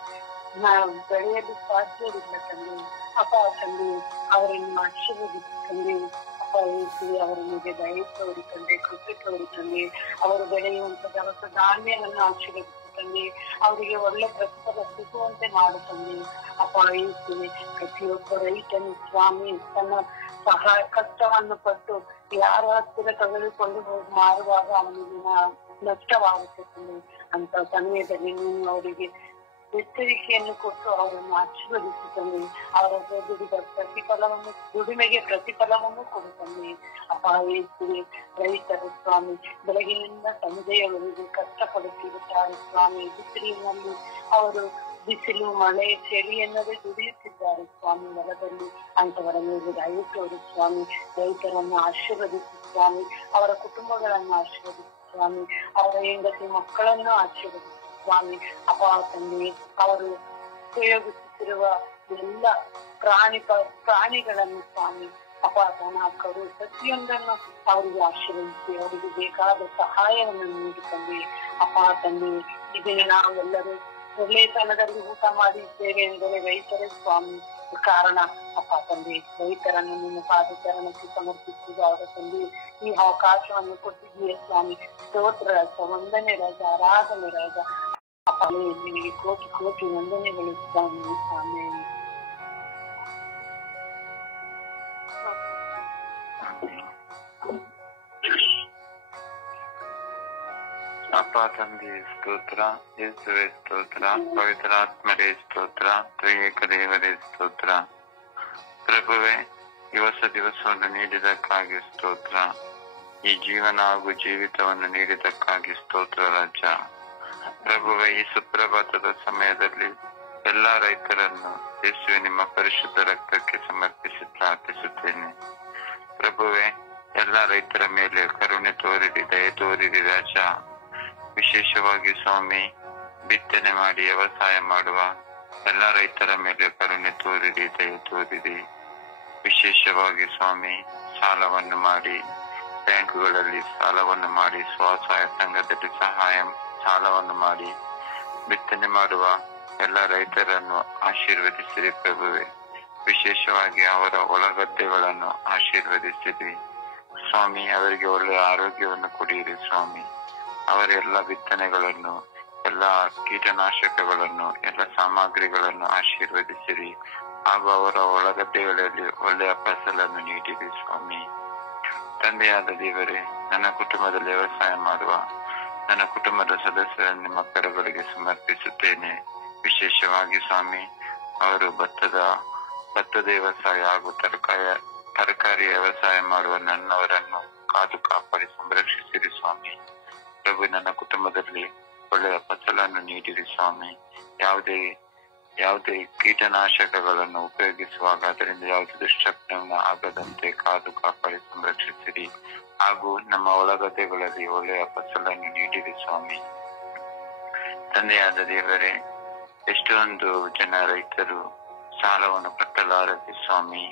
ಬೆಳೆಯಲು ಸಾಧ್ಯವಿಲ್ಲ ತಂದೆ. ಅಪ್ಪ ತಂದೆ, ಅವರನ್ನು ಆಶೀರ್ವದಿಸುತ್ತಂದೆ. ಅಪ್ಪ ಯೇಸುವೆ, ಅವರ ಮೇಲೆ ದಯ ತೋರಿಸಂದೆ, ಕೃಪೆ ತೋರಿಸಂದೆ. ಅವರು ಬೆಳೆಯುವಂತ ದವಸ ಧಾನ್ಯವನ್ನು ಆಶೀರ್ವದಿಸುತ್ತಂದೆ. ಅವರಿಗೆ ಒಳ್ಳೆ ಪ್ರತಿಫಲ ಸಿಗುವಂತೆ ಮಾಡುತ್ತಂದೆ. ಅಪ್ಪ ಯೇಸುವೆ, ಪ್ರತಿಯೊಬ್ಬ ರೈತನು ಸ್ವಾಮಿ ತನ್ನ ಸಹಾಯ ಕಷ್ಟವನ್ನು ಪಟ್ಟು ಯಾರ ಹತ್ತಿರ ತೆಗೆದುಕೊಂಡು ಹೋಗಿ ಮಾರುವಾಗ ಅವನಿಗೆ ನಷ್ಟವಾಗುತ್ತದೆ. ಅಂತ ಸಮಯದಲ್ಲಿ ನೀನು ಅವರಿಗೆ ಎಚ್ಚರಿಕೆಯನ್ನು ಕೊಟ್ಟು ಅವರನ್ನು ಆಶೀರ್ವದಿಸುತ್ತಂದೆ. ಅವರ ದುಡಿದ ಪ್ರತಿಫಲವನ್ನು, ದುಡಿಮೆಗೆ ಪ್ರತಿಫಲವನ್ನು ಕೊಡುತ್ತಂದೆ. ಅಪ್ಪ ಯೇಸುವೆ, ರೈತರು ಸ್ವಾಮಿ ಬೆಳಗಿನಿಂದ ಸಂಜೆಯವರೆಗೆ ಕಷ್ಟಪಡುತ್ತಿರುತ್ತಾರೆ ಸ್ವಾಮಿ. ಬಿಸಿಲಿನಲ್ಲಿ ಅವರು ಬಿಸಿಲು ಮಳೆ ಚಳಿ ಎನ್ನದೇ ದುಡಿಯುತ್ತಿದ್ದಾರೆ ಸ್ವಾಮಿ ಹೊಲದಲ್ಲಿ. ಅಂತವರ ಮೇಲೆ ದಯ ತೋರಿ ಸ್ವಾಮಿ. ರೈತರನ್ನು ಆಶೀರ್ವದಿಸಿ ಸ್ವಾಮಿ. ಅವರ ಕುಟುಂಬಗಳನ್ನು ಆಶೀರ್ವದಿಸಿ ಸ್ವಾಮಿ. ಅವರ ಹೆಂಡತಿ ಮಕ್ಕಳನ್ನು ಆಶೀರ್ವದಿಸಿ ಸ್ವಾಮಿ. ಅಪ್ಪ ತಂದೆ, ಅವರು ಉಪಯೋಗಿಸುತ್ತಿರುವ ಎಲ್ಲ ಪ್ರಾಣಿಗಳನ್ನು ಸ್ವಾಮಿ, ಅಪ್ಪ ದನ ಕರು ಪ್ರತಿಯೊಂದನ್ನು ಅವರಿಗೆ ಆಶೀರ್ವದಿಸಿ ಅವರಿಗೆ ಬೇಕಾದ ಸಹಾಯವನ್ನು ನೀಡುತ್ತಂದೆ. ಅಪ್ಪ ತಂದೆ, ಇದನ್ನು ನಾವೆಲ್ಲರೂ ಒಳ್ಳೆತನದಲ್ಲಿ ಊಟ ಮಾಡಿದ್ದೇವೆ ಎಂದರೆ ರೈತರೇ ಸ್ವಾಮಿ ಕಾರಣ. ಅಪ್ಪ ತಂದೆ, ರೈತರನ್ನು ನಿಮ್ಮ ಪಾದಚರಣಕ್ಕೆ ಸಮರ್ಪಿಸಿದ ಅವರ ತಂದೆ ಈ ಅವಕಾಶವನ್ನು ಕೊಟ್ಟಿದ್ದೀಯ ಸ್ವಾಮಿ. ಸ್ತೋತ್ರ ರಾಜ, ವಂದನೆ ರಾಜ, ಆರಾಧನೆ ರಾಜ. ಅಪ್ಪ ನಿನಗೆ ಕೋಟಿ ಕೋಟಿ ವಂದನೆಗಳು ಸ್ವಾಮಿ. ಆಮೇಲೆ ಅಪ್ಪ ತಂದೆ ಸ್ತೋತ್ರ, ಯೇಸುವೆ ಸ್ತೋತ್ರ, ಪವಿತ್ರಾತ್ಮರೇ ಸ್ತೋತ್ರ, ತ್ರಿಯೇಕ ದೇವರೇ ಸ್ತೋತ್ರ. ಪ್ರಭುವೆ, ಈ ಹೊಸ ದಿವಸವನ್ನು ನೀಡಿದಕ್ಕಾಗಿ ಸ್ತೋತ್ರ. ಈ ಜೀವನ ಹಾಗೂ ಜೀವಿತವನ್ನು ನೀಡಿದಕ್ಕಾಗಿ ಸ್ತೋತ್ರ ರಾಜ. ಪ್ರಭುವೆ, ಈ ಸುಪ್ರಭಾತದ ಸಮಯದಲ್ಲಿ ಎಲ್ಲಾ ರೈತರನ್ನು ಯೇಸುವೆ ನಿಮ್ಮ ಪರಿಶುದ್ಧ ರಕ್ತಕ್ಕೆ ಸಮರ್ಪಿಸಿ ಪ್ರಾರ್ಥಿಸುತ್ತೇನೆ. ಪ್ರಭುವೆ, ಎಲ್ಲಾ ರೈತರ ಮೇಲೆ ಕರುಣೆ ತೋರಿರಿ, ದಯೆ ತೋರಿರಿ ರಾಜ. ವಿಶೇಷವಾಗಿ ಸ್ವಾಮಿ, ಬಿತ್ತನೆ ಮಾಡಿ ವ್ಯವಸಾಯ ಮಾಡುವ ಎಲ್ಲ ರೈತರ ಮೇಲೆ ಕರುಣೆ ತೋರಿರಿ, ದಯೆ ತೋರಿರಿ. ವಿಶೇಷವಾಗಿ ಸ್ವಾಮಿ, ಸಾಲವನ್ನು ಮಾಡಿ ಬ್ಯಾಂಕುಗಳಲ್ಲಿ ಸಾಲವನ್ನು ಮಾಡಿ, ಸ್ವಸಹಾಯ ಸಂಘದಲ್ಲಿ ಸಾಲವನ್ನು ಮಾಡಿ ಬಿತ್ತನೆ ಮಾಡುವ ಎಲ್ಲ ರೈತರನ್ನು ಆಶೀರ್ವದಿಸಿರಿ ಪ್ರಭುವೆ. ವಿಶೇಷವಾಗಿ ಅವರ ಹೊಲಗದ್ದೆಗಳನ್ನು ಆಶೀರ್ವದಿಸಿರಿ ಸ್ವಾಮಿ. ಅವರಿಗೆ ಒಳ್ಳೆಯ ಆರೋಗ್ಯವನ್ನು ಕೊಡಿರಿ ಸ್ವಾಮಿ. ಅವರ ಎಲ್ಲ ಬಿತ್ತನೆಗಳನ್ನು, ಎಲ್ಲ ಕೀಟನಾಶಕಗಳನ್ನು, ಎಲ್ಲ ಸಾಮಗ್ರಿಗಳನ್ನು ಆಶೀರ್ವದಿಸಿರಿ ಹಾಗೂ ಅವರ ಹೊಲಗದ್ದೆಗಳಲ್ಲಿ ಒಳ್ಳೆಯ ಫಸಲನ್ನು ನೀಡಿರಿ ಸ್ವಾಮಿ. ತಂದೆಯಾದ ದೇವರೇ, ನನ್ನ ಕುಟುಂಬದಲ್ಲಿ ವ್ಯವಸಾಯ ಮಾಡುವ ನನ್ನ ಕುಟುಂಬದ ಸದಸ್ಯರನ್ನು ನಿಮ್ಮ ಕರಗಳಿಗೆ ಸಮರ್ಪಿಸುತ್ತೇನೆ. ವಿಶೇಷವಾಗಿ ಸ್ವಾಮಿ, ಅವರು ಭತ್ತದ ವ್ಯವಸಾಯ ಹಾಗೂ ತರಕಾರಿ ವ್ಯವಸಾಯ ಮಾಡುವ ನನ್ನವರನ್ನು ಕಾದು ಕಾಪಾಡಿ ಸಂರಕ್ಷಿಸಿರಿ ಸ್ವಾಮಿ. ಪ್ರಭು, ನನ್ನ ಕುಟುಂಬದಲ್ಲಿ ಒಳ್ಳೆಯ ಫಸಲನ್ನು ನೀಡಿರಿ ಸ್ವಾಮಿ. ಯಾವುದೇ ಕೀಟನಾಶಕಗಳನ್ನು ಉಪಯೋಗಿಸುವಾಗ ಅದರಿಂದ ಯಾವುದೇ ದುಷ್ಪರಿಣಾಮ ಆಗದಂತೆ ಕಾದು ಕಾಪಾಡಿ ಸಂರಕ್ಷಿಸಿರಿ ಹಾಗೂ ನಮ್ಮ ಹೊಲಗದ್ದೆಗಳಲ್ಲಿ ಒಳ್ಳೆಯ ಫಸಲನ್ನು ನೀಡಿರಿ ಸ್ವಾಮಿ. ತಂದೆಯಾದ ದೇವರೇ, ಎಷ್ಟೊಂದು ಜನ ರೈತರು ಸಾಲವನ್ನು ಕಟ್ಟಲಾರದೆ ಸ್ವಾಮಿ,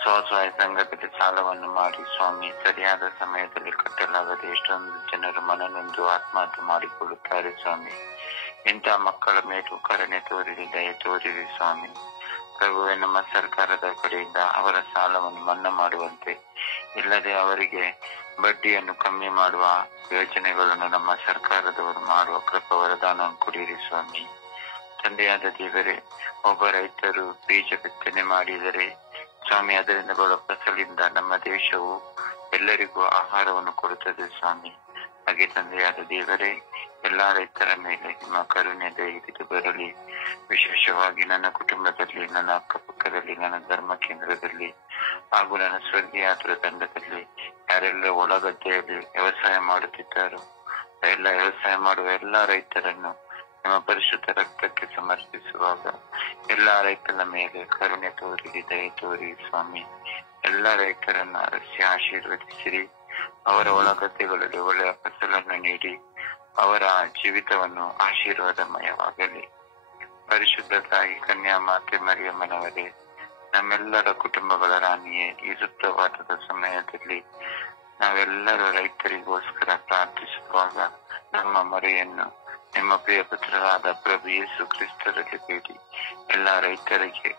ಸ್ವಸಹಾಯ ಸಂಘದಲ್ಲಿ ಸಾಲವನ್ನು ಮಾಡಿ ಸ್ವಾಮಿ, ಸರಿಯಾದ ಸಮಯದಲ್ಲಿ ಕಟ್ಟಲಾಗದೆ ಎಷ್ಟೊಂದು ಜನರು ಮನನೊಂದು ಆತ್ಮಹತ್ಯೆ ಮಾಡಿಕೊಳ್ಳುತ್ತಾರೆ ಸ್ವಾಮಿ. ಇಂಥ ಮಕ್ಕಳ ಮೇಲೂ ಕರುಣೆ ತೋರಿರಿ, ದಯೆ ತೋರಿರಿ ಸ್ವಾಮಿ. ಪ್ರಭುವೆ, ನಮ್ಮ ಸರ್ಕಾರದ ಕಡೆಯಿಂದ ಅವರ ಸಾಲವನ್ನು ಮನ್ನಾ ಮಾಡುವಂತೆ, ಇಲ್ಲದೆ ಅವರಿಗೆ ಬಡ್ಡಿಯನ್ನು ಕಮ್ಮಿ ಮಾಡುವ ಯೋಜನೆಗಳನ್ನು ನಮ್ಮ ಸರ್ಕಾರದವರು ಮಾಡುವ ಕೃಪಾ ವರದಾನವನ್ನು ಕೊಡಿರಿ ಸ್ವಾಮಿ. ತಂದೆಯಾದ ದೇವರೇ, ಒಬ್ಬ ರೈತರು ಬೀಜ ಬಿತ್ತನೆ ಮಾಡಿದರೆ ಸ್ವಾಮಿ, ಅದರಿಂದ ಬರುವ ಫಸಲಿಂದ ನಮ್ಮ ದೇಶವು ಎಲ್ಲರಿಗೂ ಆಹಾರವನ್ನು ಕೊಡುತ್ತದೆ ಸ್ವಾಮಿ. ಹಾಗೆ ತಂದೆಯಾದ ದೇವರೇ, ಎಲ್ಲಾ ರೈತರ ಮೇಲೆ ನಿಮ್ಮ ಕರುಣೆ ದಯವಿಟ್ಟು ಬರಲಿ. ವಿಶೇಷವಾಗಿ ನನ್ನ ಕುಟುಂಬದಲ್ಲಿ, ನನ್ನ ಅಕ್ಕಪಕ್ಕದಲ್ಲಿ, ನನ್ನ ಧರ್ಮ ಕೇಂದ್ರದಲ್ಲಿ ಹಾಗೂ ನನ್ನ ಸ್ವರ್ಗೀಯಾತರ ತಂಡದಲ್ಲಿ ಯಾರೆಲ್ಲ ಹೊಲಗದ್ದೆಯಲ್ಲಿ ವ್ಯವಸಾಯ ಮಾಡುತ್ತಿದ್ದಾರೋ ಎಲ್ಲ ವ್ಯವಸಾಯ ಮಾಡುವ ಎಲ್ಲಾ ರೈತರನ್ನು ನಿಮ್ಮ ಪರಿಶುದ್ಧ ರಕ್ತಕ್ಕೆ ಸಮರ್ಪಿಸುವಾಗ ಎಲ್ಲಾ ರೈತರ ಮೇಲೆ ಕರುಣೆ ತೋರಿರಿ, ದಯೆ ತೋರಿ ಸ್ವಾಮಿ. ಎಲ್ಲಾ ರೈತರನ್ನು ಅರಸಿ ಆಶೀರ್ವದಿಸಿರಿ. ಅವರ ಹೊಲಗದ್ದೆಗಳಲ್ಲಿ ಒಳ್ಳೆಯ ಫಸಲನ್ನು ನೀಡಿ ಅವರ ಜೀವಿತವನ್ನು ಆಶೀರ್ವಾದಮಯವಾಗಲಿ. ಪರಿಶುದ್ಧ ತಾಯಿ ಕನ್ಯಾ ಮಾತೆ ಮರಿಯಮ್ಮನವರೇ, ನಮ್ಮೆಲ್ಲರ ಕುಟುಂಬಗಳ ರಾಣಿಯೇ, ಈ ಸುಪ್ರಭಾತದ ಸಮಯದಲ್ಲಿ ನಾವೆಲ್ಲರೂ ರೈತರಿಗೋಸ್ಕರ ಪ್ರಾರ್ಥಿಸುವಾಗ ನಮ್ಮ ಮೊರೆಯನ್ನು ನಿಮ್ಮ ಪ್ರಿಯ ಪುತ್ರರಾದ ಪ್ರಭು ಯೇಸು ಕ್ರಿಸ್ತರಲ್ಲಿ ಬೇಡಿ ಎಲ್ಲಾ ರೈತರಿಗೆ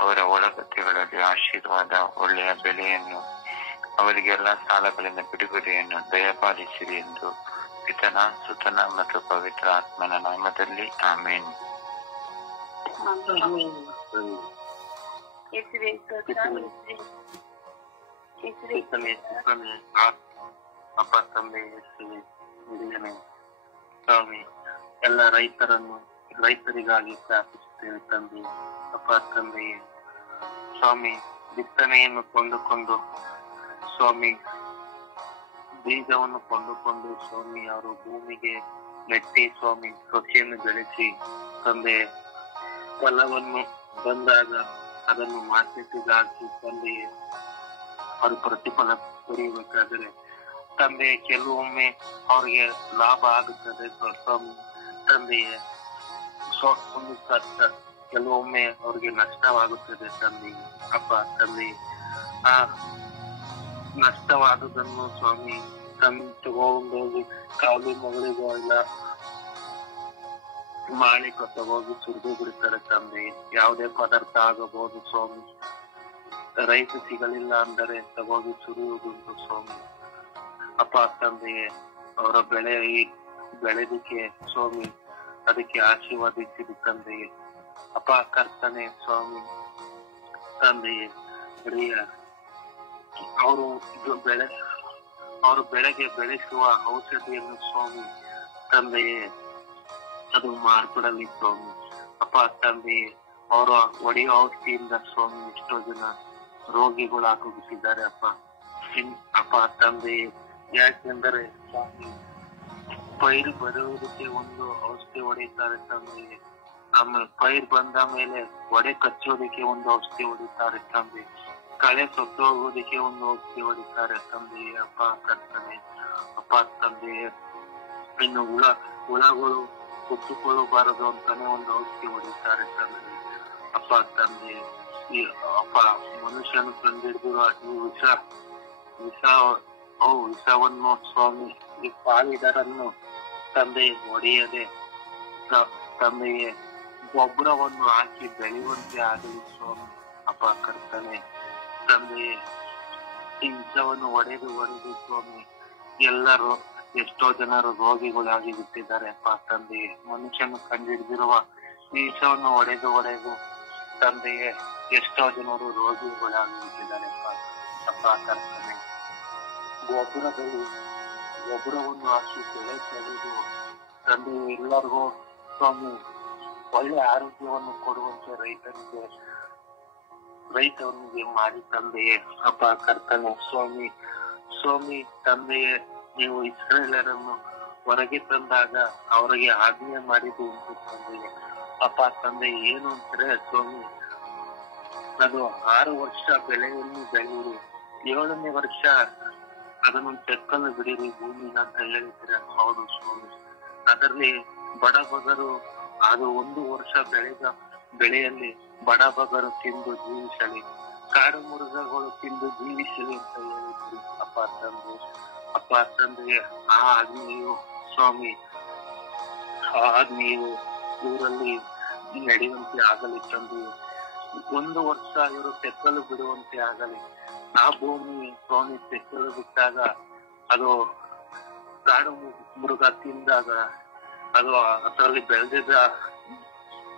ಅವರ ಹೊಲಗದ್ದೆಗಳಲ್ಲಿ ಆಶೀರ್ವಾದ, ಒಳ್ಳೆಯ ಬೆಲೆಯನ್ನು, ಅವರಿಗೆಲ್ಲ ಸಾಲಗಳಿಂದ ಬಿಡುಗಡೆಯನ್ನು ದಯಪಾಲಿಸಿರಿ ಎಂದು ಪಿತನ, ಸುತನ ಮತ್ತು ಪವಿತ್ರ ಆತ್ಮನ ನಾಮದಲ್ಲಿ ಆಮೇನ್. ಅಪ್ಪ ತಂದೆ ಸ್ವಾಮಿ, ಎಲ್ಲ ರೈತರಿಗಾಗಿ ಪ್ರಾರ್ಥಿಸುತ್ತೇವೆ ತಂದೆ. ಅಪ್ಪ ತಂದೆಯೇ ಸ್ವಾಮಿ, ಬಿತ್ತನೆಯನ್ನು ಕೊಂಡುಕೊಂಡು ಸ್ವಾಮಿ, ಬೀಜವನ್ನು ಕೊಂಡುಕೊಂಡು ಸ್ವಾಮಿ ಅವರು ಭೂಮಿಗೆ ನೆಟ್ಟಿ ಸ್ವಾಮಿ ಸೊಸೆಯನ್ನು ಬೆಳೆಸಿ ತಂದೆ ಫಲವನ್ನು ಬಂದಾಗ ಅದನ್ನು ಮಾರ್ಕೆಟಿಗೆ ಹಾಕಿ ತಂದೆಯೇ ಅವರು ಪ್ರತಿಫಲ ಪಡೆಯಬೇಕಾದರೆ ತಂದೆ ಕೆಲವೊಮ್ಮೆ ಅವ್ರಿಗೆ ಲಾಭ ಆಗುತ್ತದೆ ಸ್ವಾಮಿ. ತಂದೆಯ ಒಂದು ಕಷ್ಟ ಕೆಲವೊಮ್ಮೆ ಅವ್ರಿಗೆ ನಷ್ಟವಾಗುತ್ತದೆ ತಂದೆ. ಅಪ್ಪ ತಂದೆ, ಆ ನಷ್ಟವಾದುದನ್ನು ಸ್ವಾಮಿ ತಗೊಂಡೋಗಿ ಕಾಲು ಮಗಳಿಗೂ ಇಲ್ಲ ಮಾಲೀಕ ತಗೋಗಿ ಸುರಿದು ಬಿಡ್ತಾರೆ ತಂದೆ. ಯಾವುದೇ ಪದಾರ್ಥ ಆಗಬಹುದು ಸ್ವಾಮಿ, ರೈತ ಸಿಗಲಿಲ್ಲ ಅಂದರೆ ತಗೋಗಿ ಸುರಿಯುವುದುಂಟು ಸ್ವಾಮಿ. ಅಪ್ಪ ತಂದೆಯೇ, ಅವರ ಬೆಳೆದಕ್ಕೆ ಸ್ವಾಮಿ ಅದಕ್ಕೆ ಆಶೀರ್ವಾದಿಸಿದ ತಂದೆಯೇ. ಅಪ್ಪ ಕರ್ತನೆ ಸ್ವಾಮಿ ತಂದೆಯೇ, ಅವರು ಬೆಳೆಗೆ ಬೆಳೆಸುವ ಔಷಧಿಯನ್ನು ಸ್ವಾಮಿ ತಂದೆಯೇ ಅದು ಮಾರ್ಪಡಲಿ ಸ್ವಾಮಿ. ಅಪ್ಪ ತಂದೆಯೇ, ಅವರು ಒಡೆಯುವ ಔಷಧಿಯಿಂದ ಸ್ವಾಮಿ ಎಷ್ಟೋ ಜನ ರೋಗಿಗಳಾಗಿಬಿಟ್ಟಿದ್ದಾರೆ ಅಪ್ಪ ತಂದೆಯೇ. ಯಾಕೆಂದರೆ ಸ್ವಾಮಿ ಪೈರು ಬರುವುದಕ್ಕೆ ಒಂದು ಔಷಧಿ ಹೊಡೆಯುತ್ತಾರೆ ತಂದೆಯೇ, ಆಮೇಲೆ ಪೈರ್ ಬಂದ ಮೇಲೆ ಒಡೆ ಕಚ್ಚೋದಕ್ಕೆ ಒಂದು ಔಷಧಿ ಹೊಡಿತಾರೆ ತಂದೆ, ಕಳೆ ಸೊತ್ತು ಹೋಗೋದಕ್ಕೆ ಒಂದು ಔಷಧಿ ಹೊಡಿತಾರೆ ತಂದೆಯೇ. ಅಪ್ಪ ಕರ್ತನೆ, ಅಪ್ಪ ತಂದೆಯೇ, ಇನ್ನು ಹುಳಗಳು ಕುತ್ತುಕೊಳ್ಳಬಾರದು ಅಂತಾನೆ ಒಂದು ಔಷಧಿ ಹೊಡಿತಾರೆ ತಂದೆ. ಅಪ್ಪ ತಂದೆಯೇ, ಈ ಅಪ್ಪ ಮನುಷ್ಯನು ಕಂಡಿಡಿದಿರುವ ಈ ವಿಷವನ್ನು ಸ್ವಾಮಿ ಈ ಪಾಲಿದರನ್ನು ತಂದೆ ಹೊಡೆಯದೆ ತಂದೆಯೇ ಗೊಬ್ಬರವನ್ನು ಹಾಕಿ ಬೆಳೆಯುವಂತೆ ಆಗಲಿ ಸ್ವಾಮಿ. ಅಪ್ಪ ಕರ್ತನೆ ತಂದೆಯೇ, ಈ ವಿಷವನ್ನು ಹೊಡೆದು ಸ್ವಾಮಿ ಎಲ್ಲರೂ ಎಷ್ಟೋ ಜನರು ರೋಗಿಗಳಾಗಿ ಬಿಟ್ಟಿದ್ದಾರೆ ಅಪ್ಪ ತಂದೆಯೇ. ಮನುಷ್ಯನು ಕಂಡಿಡಿದಿರುವ ಈ ವಿಷವನ್ನು ಹೊಡೆದು ತಂದೆಯೇ ಎಷ್ಟೋ ಜನರು ರೋಗಿಗಳಾಗಿ ಬಿಟ್ಟಿದ್ದಾರೆ ಅಪ್ಪ ಕರ್ತನೆ. ಗೊಬ್ಬರವನ್ನು ಹಾಕಿ ಬೆಳೆ ತೆಗೆದು ತಂದೆಯೇ ಎಲ್ಲರಿಗೂ ಸ್ವಾಮಿ ಒಳ್ಳೆ ಆರೋಗ್ಯವನ್ನು ಕೊಡುವಂತೆ ರೈತನಿಗೆ ಮಾಡಿ ತಂದೆಯೇ. ಅಪ್ಪ ಕರ್ತನೆ ಸ್ವಾಮಿ ತಂದೆಯೇ, ನೀವು ಇಸ್ರಾಯೇಲರನ್ನು ಹೊರಗೆ ತಂದಾಗ ಅವರಿಗೆ ಆಜ್ಞೆ ಮಾಡಿದ್ದು ಉಂಟು ತಂದೆಯೇ. ಅಪ್ಪ ತಂದೆ ಏನು ಅಂತಾರೆ ಸ್ವಾಮಿ, ಅದು 6 ವರ್ಷ ಬೆಳೆಯನ್ನು ಬೆಳೆಯಿರಿ, 7ನೇ ವರ್ಷ ಅದನ್ನು ತೆಕ್ಕಲು ಬಿಡಿರಿ ಭೂಮಿನ ಅಂತ ಹೇಳಿದ್ರೆ ಹೌದು ಸ್ವಾಮಿ. ಅದರಲ್ಲಿ ಬಡಬಗರು ಅದು 1 ವರ್ಷ ಬೆಳೆಯಲ್ಲಿ ಬಡಬಗರು ತಿಂದು ಜೀವಿಸಲಿ, ಕಾಡು ಮೃಗಗಳು ತಿಂದು ಜೀವಿಸಲಿ ಅಂತ ಹೇಳಿದ್ರಿ ಅಪ್ಪ ತಂದೆ. ಆ ಆಜ್ಞೆಯು ಸ್ವಾಮಿ ಇವರಲ್ಲಿ ನಡೆಯುವಂತೆ ಆಗಲಿ ತಂದೆ. 1 ವರ್ಷ ಇವರು ತೆಕ್ಕಲು ಬಿಡುವಂತೆ ಆಗಲಿ. ಆ ಭೂಮಿ ಸ್ವಾಮಿ ತೆಕ್ಕಲು ಬಿಟ್ಟಾಗ ಅದು ಕಾಡು ಮೃಗ ತಿಂದಾಗ ಅದು ಅದರಲ್ಲಿ ಬೆಳೆದಿದ್ದ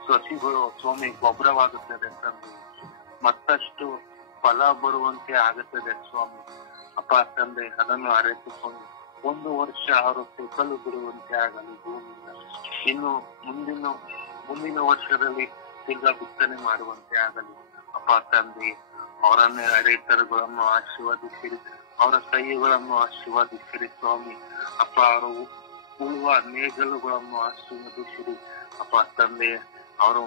ಸಸಿಗಳು ಸ್ವಾಮಿ ಗೊಬ್ಬರವಾಗುತ್ತದೆ ತಂದೆ, ಮತ್ತಷ್ಟು ಫಲ ಬರುವಂತೆ ಆಗುತ್ತದೆ ಸ್ವಾಮಿ. ಅಪ್ಪ ತಂದೆ ಅದನ್ನು ಅರಿತುಕೊಂಡು 1 ವರ್ಷ ಅವರು ತೆಕ್ಕಲು ಬಿಡುವಂತೆ ಆಗಲಿ ಭೂಮಿಯಿಂದ. ಇನ್ನು ಮುಂದಿನ ವರ್ಷದಲ್ಲಿ ತಿರ್ಗಾ ಬಿತ್ತನೆ ಮಾಡುವಂತೆ ಆಗಲಿ ಅಪ್ಪ ತಂದೆ. ಅವರನ್ನೇ ರೈತರುಗಳನ್ನು ಆಶೀರ್ವದಿಸಿರಿ, ಅವರ ಕೈಗಳನ್ನು ಆಶೀರ್ವದಿಸಿರಿ ಸ್ವಾಮಿ. ಅಪ್ಪ ಅವರು ಉಳುವ ನೇಗಲುಗಳನ್ನು ಆಶೀರ್ವದಿಸಿರಿ ಅಪ್ಪ ತಂದೆ. ಅವರು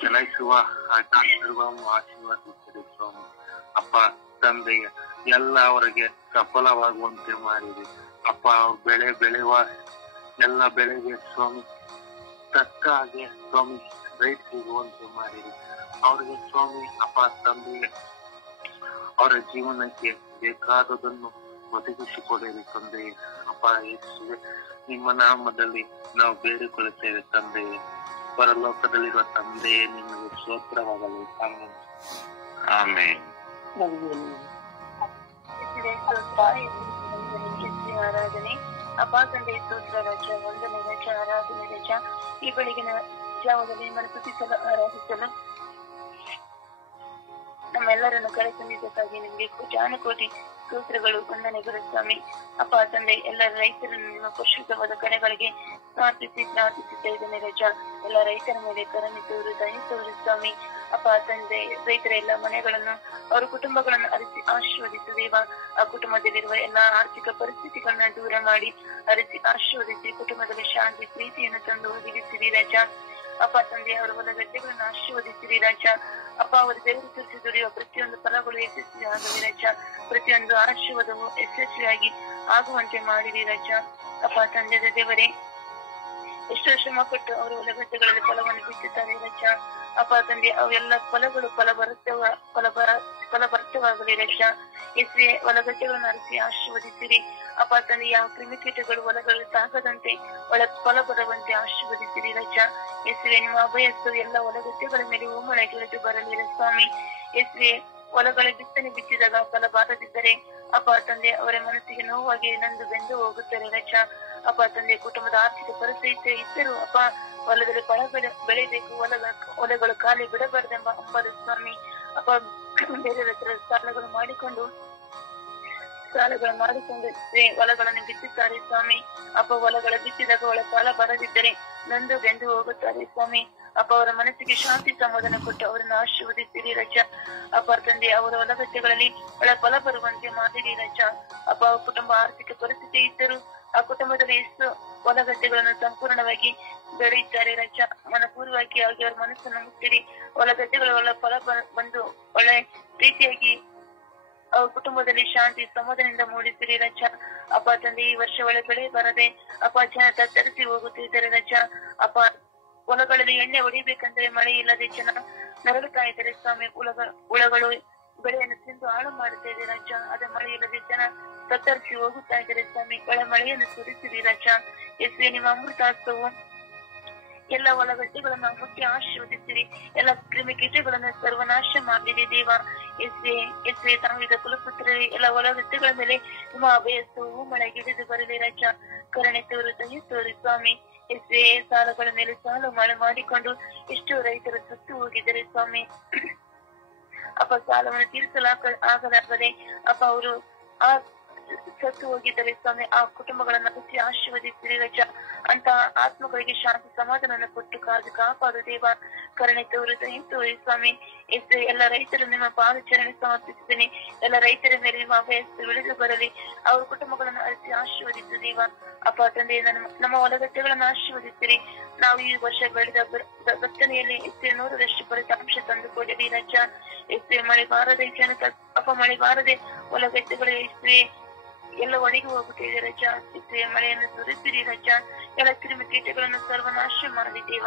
ಚಲಾಯಿಸುವ ಟ್ರಾಕ್ಟರ್ಗಳನ್ನು ಆಶೀರ್ವದಿಸಿರಿ ಸ್ವಾಮಿ. ಅಪ್ಪ ತಂದೆಯ ಎಲ್ಲ ಅವರಿಗೆ ಸಫಲವಾಗುವಂತೆ ಮಾಡಿರಿ ಅಪ್ಪ. ಅವ್ರು ಬೆಳೆಯುವ ಎಲ್ಲ ಬೆಳೆಗೆ ಸ್ವಾಮಿ ತಕ್ಕ ಹಾಗೆ ಸ್ವಾಮಿ ರೈಟ್ ಸಿಗುವಂತೆ ಮಾಡಿರಿ ಅವ್ರಿಗೆ ಸ್ವಾಮಿ. ಅಪ್ಪ ತಂದೆಗೆ ಅವರ ಜೀವನಕ್ಕೆ ಬೇಕಾದದನ್ನು ಒದಗಿಸಿಕೊಡಿರಿ ತಂದೆಯೇ. ಅಪ್ಪ ಯೇಸುವೆ, ನಿಮ್ಮ ನಾಮದಲ್ಲಿ ನಾವು ಬೇಡಿಕೊಳ್ಳುತ್ತೇವೆ ತಂದೆಯೇ. ಪರಲೋಕದಲ್ಲಿರುವ ತಂದೆಯೇ, ನಿಮಗೆ ಸ್ತೋತ್ರವಾಗಲಿ. ಆಮೆನ್. ಆರಾಧನೆ ಅಪ್ಪ ತಂದೆ ಸ್ತೋತ್ರ ರಾಜ, ವಂದನೆ ರಾಜ, ಆರಾಧನೆ ರಾಜ. ಈ ಬೆಳಗಿನ ಜಾವದಲ್ಲಿ ಮನಸ್ಸುತ್ತಿಸಲು ಆರಾಧಿಸಲು ನಮ್ಮೆಲ್ಲರನ್ನು ಕರೆ ತಂದಿದ್ದಕ್ಕಾಗಿ ನಿಮಗೆ ಕೋಟಿ ಸ್ತೋತ್ರಗಳು, ವಂದನೆಗಳು ಸ್ವಾಮಿ. ಅಪ್ಪ ತಂದೆ ಎಲ್ಲ ರೈತರನ್ನು ನಿಮ್ಮ ಪರಿಶುದ್ಧವಾದ ಕರೆಗಳಿಗೆ ಪ್ರಾರ್ಥಿಸುತ್ತಾ ಇದ್ದೇನೆ ರಾಜ. ಎಲ್ಲ ರೈತರ ಮೇಲೆ ಕರುಣೆ ತೋರು, ದಯೆ ತೋರು ಸ್ವಾಮಿ. ಅಪ್ಪ ತಂದೆ ರೈತರ ಎಲ್ಲ ಮನೆಗಳನ್ನು ಅವರ ಕುಟುಂಬಗಳನ್ನು ಅರಿಸಿ ಆಶೀರ್ವದಿಸು ದೇವ. ಆ ಕುಟುಂಬದಲ್ಲಿರುವ ಎಲ್ಲಾ ಆರ್ಥಿಕ ಪರಿಸ್ಥಿತಿಗಳನ್ನ ದೂರ ಮಾಡಿ ಅರಿಸಿ ಆಶೀರ್ವದಿಸಿ ಕುಟುಂಬದಲ್ಲಿ ಶಾಂತಿ ಪ್ರೀತಿಯನ್ನು ತಂದು ಒದಗಿಸಿರಿ ರಾಜ. ಅಪ್ಪ ತಂದೆ ಅವರ ಹೊಲ ಗದ್ದೆಗಳನ್ನು ಆಶೀರ್ವದಿಸಿರಿ ರಾಜ. ಅಪ್ಪ ಅವರು ದೇವರು ಸುರಿಸಿ ದುಡಿಯುವ ಪ್ರತಿಯೊಂದು ಫಲಗಳು ಯಶಸ್ವಿ ಆಗಲಿ ರಾಜ. ಪ್ರತಿಯೊಂದು ಆಶೀರ್ವಾದವು ಯಶಸ್ವಿಯಾಗಿ ಆಗುವಂತೆ ಮಾಡಿರಿ ರಾಜ. ಅಪ್ಪ ತಂದೆಯ ದೇವರೇ, ಎಷ್ಟೋ ಶ್ರಮ ಪಟ್ಟು ಅವರು ಹೊಲ ಗದ್ದೆಗಳಲ್ಲಿ ಫಲವನ್ನು ಬಿತ್ತುತ್ತಾರೆ ರಾಜ. ಅಪ್ಪ ತಂದೆ ಅವೆಲ್ಲ ಫಲಗಳು ಫಲಭರಿತವಾಗಲಿ ರಕ್ಷ. ಎಸ್ವೆ ಹೊಲಗದ್ದೆಗಳನ್ನು ಅರಸಿ ಆಶೀರ್ವದಿಸಿರಿ. ಅಪ್ಪ ತಂದೆ ಯಾವ ಕ್ರಿಮಿಕೀಟಗಳು ಹೊಲಗಳು ತಾಗದಂತೆ ಫಲ ಬರುವಂತೆ ಆಶೀರ್ವದಿಸಿರಿ ರಕ್ಷ. ಎಸ್ವೆ ನಿಮ್ಮ ಅಭಯಸ್ತು ಎಲ್ಲ ಹೊಲಗದ್ದೆಗಳ ಮೇಲೆ ಹೂಮಳೆ ಗಿಳಿದು ಬರಲಿರ ಸ್ವಾಮಿ. ಎಸ್ವೆ ಹೊಲಗಳ ಬಿತ್ತನೆ ಬಿತ್ತಿದಾಗ ಫಲ ಬಾರದಿದ್ದರೆ ಅಪ್ಪ ತಂದೆ ಅವರ ಮನಸ್ಸಿಗೆ ನೋವಾಗಿ ನಂದು ಬೆಂದು ಹೋಗುತ್ತಾರೆ ರಕ್ಷ. ಅಪ್ಪ ತಂದೆ ಕುಟುಂಬದ ಆರ್ಥಿಕ ಪರಿಸ್ಥಿತಿ ಇದ್ದರೂ ಅಪ್ಪ ಹೊಲದಲ್ಲಿ ಫಲ ಬೆಳೆಯಬೇಕು, ಹೊಲಗಳು ಖಾಲಿ ಬಿಡಬಾರದೆಂಬ ಹಂಬಲ ಸ್ವಾಮಿ. ಅಪ್ಪ ಬೇರೆ ಹತ್ರ ಸಾಲಗಳು ಮಾಡಿಕೊಂಡು ಹೊಲಗಳನ್ನು ಬಿತ್ತಿದ್ದಾರೆ ಸ್ವಾಮಿ. ಅಪ್ಪ ಹೊಲಗಳ ಬಿತ್ತಿದಾಗ ಒಳ ಫಲ ಬರದಿದ್ದರೆ ನಂದು ಬೆಂದು ಹೋಗುತ್ತಾರೆ ಸ್ವಾಮಿ. ಅಪ್ಪ ಅವರ ಮನಸ್ಸಿಗೆ ಶಾಂತಿ ಸಮಾಧಾನ ಕೊಟ್ಟು ಅವರನ್ನು ಆಶೀರ್ವದಿಸಿರಿ ರಜ. ಅಪ್ಪ ತಂದೆ ಅವರ ಹೊಲಗದ್ದೆಗಳಲ್ಲಿ ಒಳ ಫಲ ಬರುವಂತೆ ಮಾಡಿರಿ ರಜ. ಅಪ್ಪ ಕುಟುಂಬ ಆರ್ಥಿಕ ಪರಿಸ್ಥಿತಿ ಇದ್ದರೂ ಆ ಕುಟುಂಬದಲ್ಲಿ ಎಷ್ಟು ಹೊಲಗದ್ದೆಗಳನ್ನು ಸಂಪೂರ್ಣವಾಗಿ ಬೆಳೆಯುತ್ತಾರೆ ರಜ. ಮನಪೂರ್ವವಾಗಿ ಆಗಿ ಅವರ ಮನಸ್ಸನ್ನು ಮುಟ್ಟಿರಿ. ಹೊಲಗದ್ದೆಗಳ ಒಳ್ಳೆ ಫಲ ಬಂದು ಒಳ್ಳೆ ರೀತಿಯಾಗಿ ಅವ್ರ ಕುಟುಂಬದಲ್ಲಿ ಶಾಂತಿ ಸಮಾಧಾನದಿಂದ ಮೂಡಿಸಿರಿ ರಜ. ಅಪ್ಪ ತಂದೆ ಈ ವರ್ಷ ಒಳ್ಳೆ ಬೆಳೆ ಬರದೆ ಅಪ್ಪ ಜನ ತತ್ತರಿಸಿ ಹೋಗುತ್ತಿದ್ದಾರೆ ರಜ. ಅಪ್ಪ ಹೊಲಗಳಲ್ಲಿ ಎಣ್ಣೆ ಹೊಡಿಬೇಕಂದ್ರೆ ಮಳೆ ಇಲ್ಲದೆ ಜನ ನರಳುತ್ತಾ ಇದ್ದಾರೆ ಸ್ವಾಮಿ. ಹುಳಗಳು ಬೆಳೆಯನ್ನು ತಿಂದು ಹಾಳು ಮಾಡುತ್ತಾ ಇದೆ ರಜ. ಅದ ಮಳೆ ಇಲ್ಲದೆ ಜನ ತತ್ತರಿಸಿ ಹೋಗುತ್ತಾ ಇದ್ದಾರೆ ಸ್ವಾಮಿ. ಮಳೆಯನ್ನು ಸುರಿಸಿರಿ ರಜ. ಎಸ್ವೆ ನಿಮ್ಮ ಅಮೃತಾಸ್ತವು ಎಲ್ಲ ಹೊಲಗದ್ದೆಗಳನ್ನು ಮುಟ್ಟಿ ಆಶೀರ್ವದಿಸಿರಿ. ಎಲ್ಲ ಕ್ರಿಮಿಕೀಟಗಳನ್ನು ಸರ್ವನಾಶ ಮಾಡಿರಿ ದೇವ. ಎಸ್ವೆ ತಾವಿದ ಕುಲಪುತ್ರರಿ ಎಲ್ಲ ಹೊಲಗದ್ದೆಗಳ ಮೇಲೆ ನಿಮ್ಮ ಅಭಯಸ್ತು ಮಳೆ ಗಿಡಿದು ಬರಲಿ ರಜ. ಕರುಣೆ ತೋರು ದಯೆ ತೋರಿ ಸ್ವಾಮಿ. ಎಸ್ವೆ ಸಾಲಗಳ ಮೇಲೆ ಸಾಲ ಮಾಡಿಕೊಂಡು ಎಷ್ಟು ರೈತರು ಸತ್ತು ಹೋಗಿದ್ದಾರೆ ಸ್ವಾಮಿ. ಅಪ್ಪ ಸಾಲವನ್ನು ತೀರಿಸಲಾಗದೆ ಅಪ್ಪ ಅವರು ಆ ಸತ್ತು ಹೋಗಿದ್ದಾರೆ ಸ್ವಾಮಿ. ಆ ಕುಟುಂಬಗಳನ್ನು ಹಚ್ಚಿ ಆಶೀರ್ವದಿಸಿರಿ ರಜ. ಅಂತ ಆತ್ಮಗಳಿಗೆ ಶಾಂತಿ ಸಮಾಧಾನ ಕೊಟ್ಟು ಕಾಪಾಡು ದೇವ. ಕರುಣೆ ತೋರು ದಯೆ ತೋರಿ ಸ್ವಾಮಿ. ಎಲ್ಲ ರೈತರು ನಿಮ್ಮ ಪಾದಚರಣೆ ಸಮರ್ಪಿಸುತ್ತೇನೆ. ಎಲ್ಲ ರೈತರ ಮೇಲೆ ನಿಮ್ಮ ಅಭಯಸ್ತು ಇಳಿದು ಬರಲಿ. ಅವ್ರ ಕುಟುಂಬಗಳನ್ನು ಅರಿಸಿ ಆಶೀರ್ವದಿಸು ದೇವ. ಅಪ್ಪ ತಂದೆ ನಮ್ಮ ಹೊಲಗದ್ದೆಗಳನ್ನು ಆಶೀರ್ವದಿಸಿರಿ. ನಾವು ಈ ವರ್ಷ ಬೆಳೆದ ಬಿತ್ತನೆಯಲ್ಲಿ 100% ಫಲಿತಾಂಶ ತಂದು ಕೊಡಿರಿ ರಜ. ಮಳೆ ಬಾರದೆ ಜನಕ ಅಪ್ಪ ಮಳೆ ಬಾರದೆ ಹೊಲಗದ್ದೆಗಳು ಎಲ್ಲ ಒಣಗಿ ಹೋಗುತ್ತಿದೆ ರಜ. ಮಳೆಯನ್ನು ಸುರಿಸಿರಿ ರಜ. ಎಲ್ಲ ಕ್ರಿಮಿಕೀಟಗಳನ್ನು ಸರ್ವನಾಶ ಮಾಡಿದೇವ.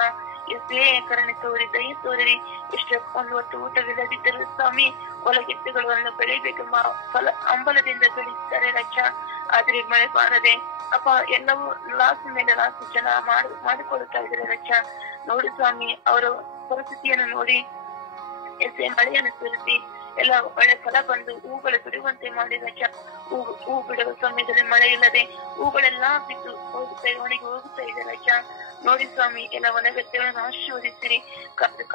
ಕರುಣೆ ತೋರಿ ದಯೆ ತೋರಿರಿ. ಎಷ್ಟು ಒಂದು ಹೊತ್ತು ಊಟವಿಲ್ಲದಿದ್ದರೂ ಸ್ವಾಮಿ ಹೊಲಗದ್ದೆಗಳನ್ನು ಬೆಳೆಯಬೇಕೆಂಬ ಹಂಬಲದಿಂದ ಬೆಳೆಯುತ್ತಾರೆ ರಜ. ಆದ್ರೆ ಮಳೆ ಬಾರದೆ ಅಪ್ಪ ಎಲ್ಲವೂ ಲಾಸ್ ಮೇಲೆ ಲಾಸ್ ಜನ ಮಾಡಿಕೊಳ್ಳುತ್ತಾ ಇದ್ದಾರೆ ರಜ. ನೋಡಿ ಸ್ವಾಮಿ ಅವರ ಪರಿಸ್ಥಿತಿಯನ್ನು ನೋಡಿ ಮಳೆಯನ್ನು ಸುರಿಸಿ ಎಲ್ಲ ಒಳ್ಳೆ ಫಲ ಬಂದು ಹೂಗಳು ಬಿಡುವಂತೆ ಮಾಡಿ ರಜ. ಹೂ ಬಿಡುವ ಸಮಯದಲ್ಲಿ ಮಳೆ ಇಲ್ಲದೆ ಹೂಗಳೆಲ್ಲಾ ಬಿದ್ದು ಒಣಗಿ ಹೋಗುತ್ತಾ ಇದೆ ರಜ. ನೋಡಿ ಸ್ವಾಮಿ ಎಲ್ಲ ಹೊಲಗದ್ದೆಗಳನ್ನು ಆಶೀರ್ವದಿಸಿರಿ.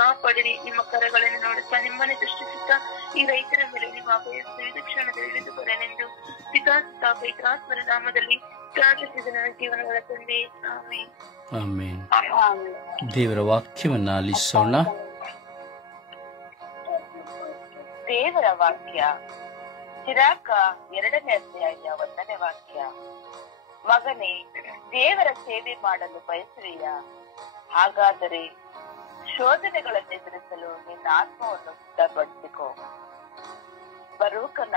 ಕಾಪಾಡಿರಿ. ನಿಮ್ಮ ಕರಗಳನ್ನು ನೋಡುತ್ತಾ ನಿಮ್ಮನೆ ದೃಷ್ಟಿಸುತ್ತಾ ಈ ರೈತರ ಮೇಲೆ ನಿಮ್ಮ ಅಭಯಸ್ತು ಇದು ಕ್ಷಣದಲ್ಲಿ ಇಳಿದು ಬರಲೆಂದು ಪಿತಾ ಪವಿತ್ರಾತ್ಮರ ನಾಮದಲ್ಲಿ ಪ್ರಾರ್ಥಿಸಿದ ನನ್ನ ಜೀವನಗಳ ತಂದೆ ಆಮೆನ್. ಆಮೆನ್. ದೇವರ ವಾಕ್ಯವನ್ನ ಆಲಿಸೋಣ. ದೇವರ ವಾಕ್ಯ ಚಿರಾಕ 2ನೇ ಅಧ್ಯಾಯ 1ನೇ ವಾಕ್ಯ. ಮಗನೇ, ದೇವರ ಸೇವೆ ಮಾಡಲು ಬಯಸುವಿಯ? ಹಾಗಾದರೆ ಶೋಧನೆಗಳನ್ನು ಎದುರಿಸಲು ನಿನ್ನ ಆತ್ಮವನ್ನು ಸಿದ್ಧಪಡಿಸಿಕೋ. ಬರೂಕನ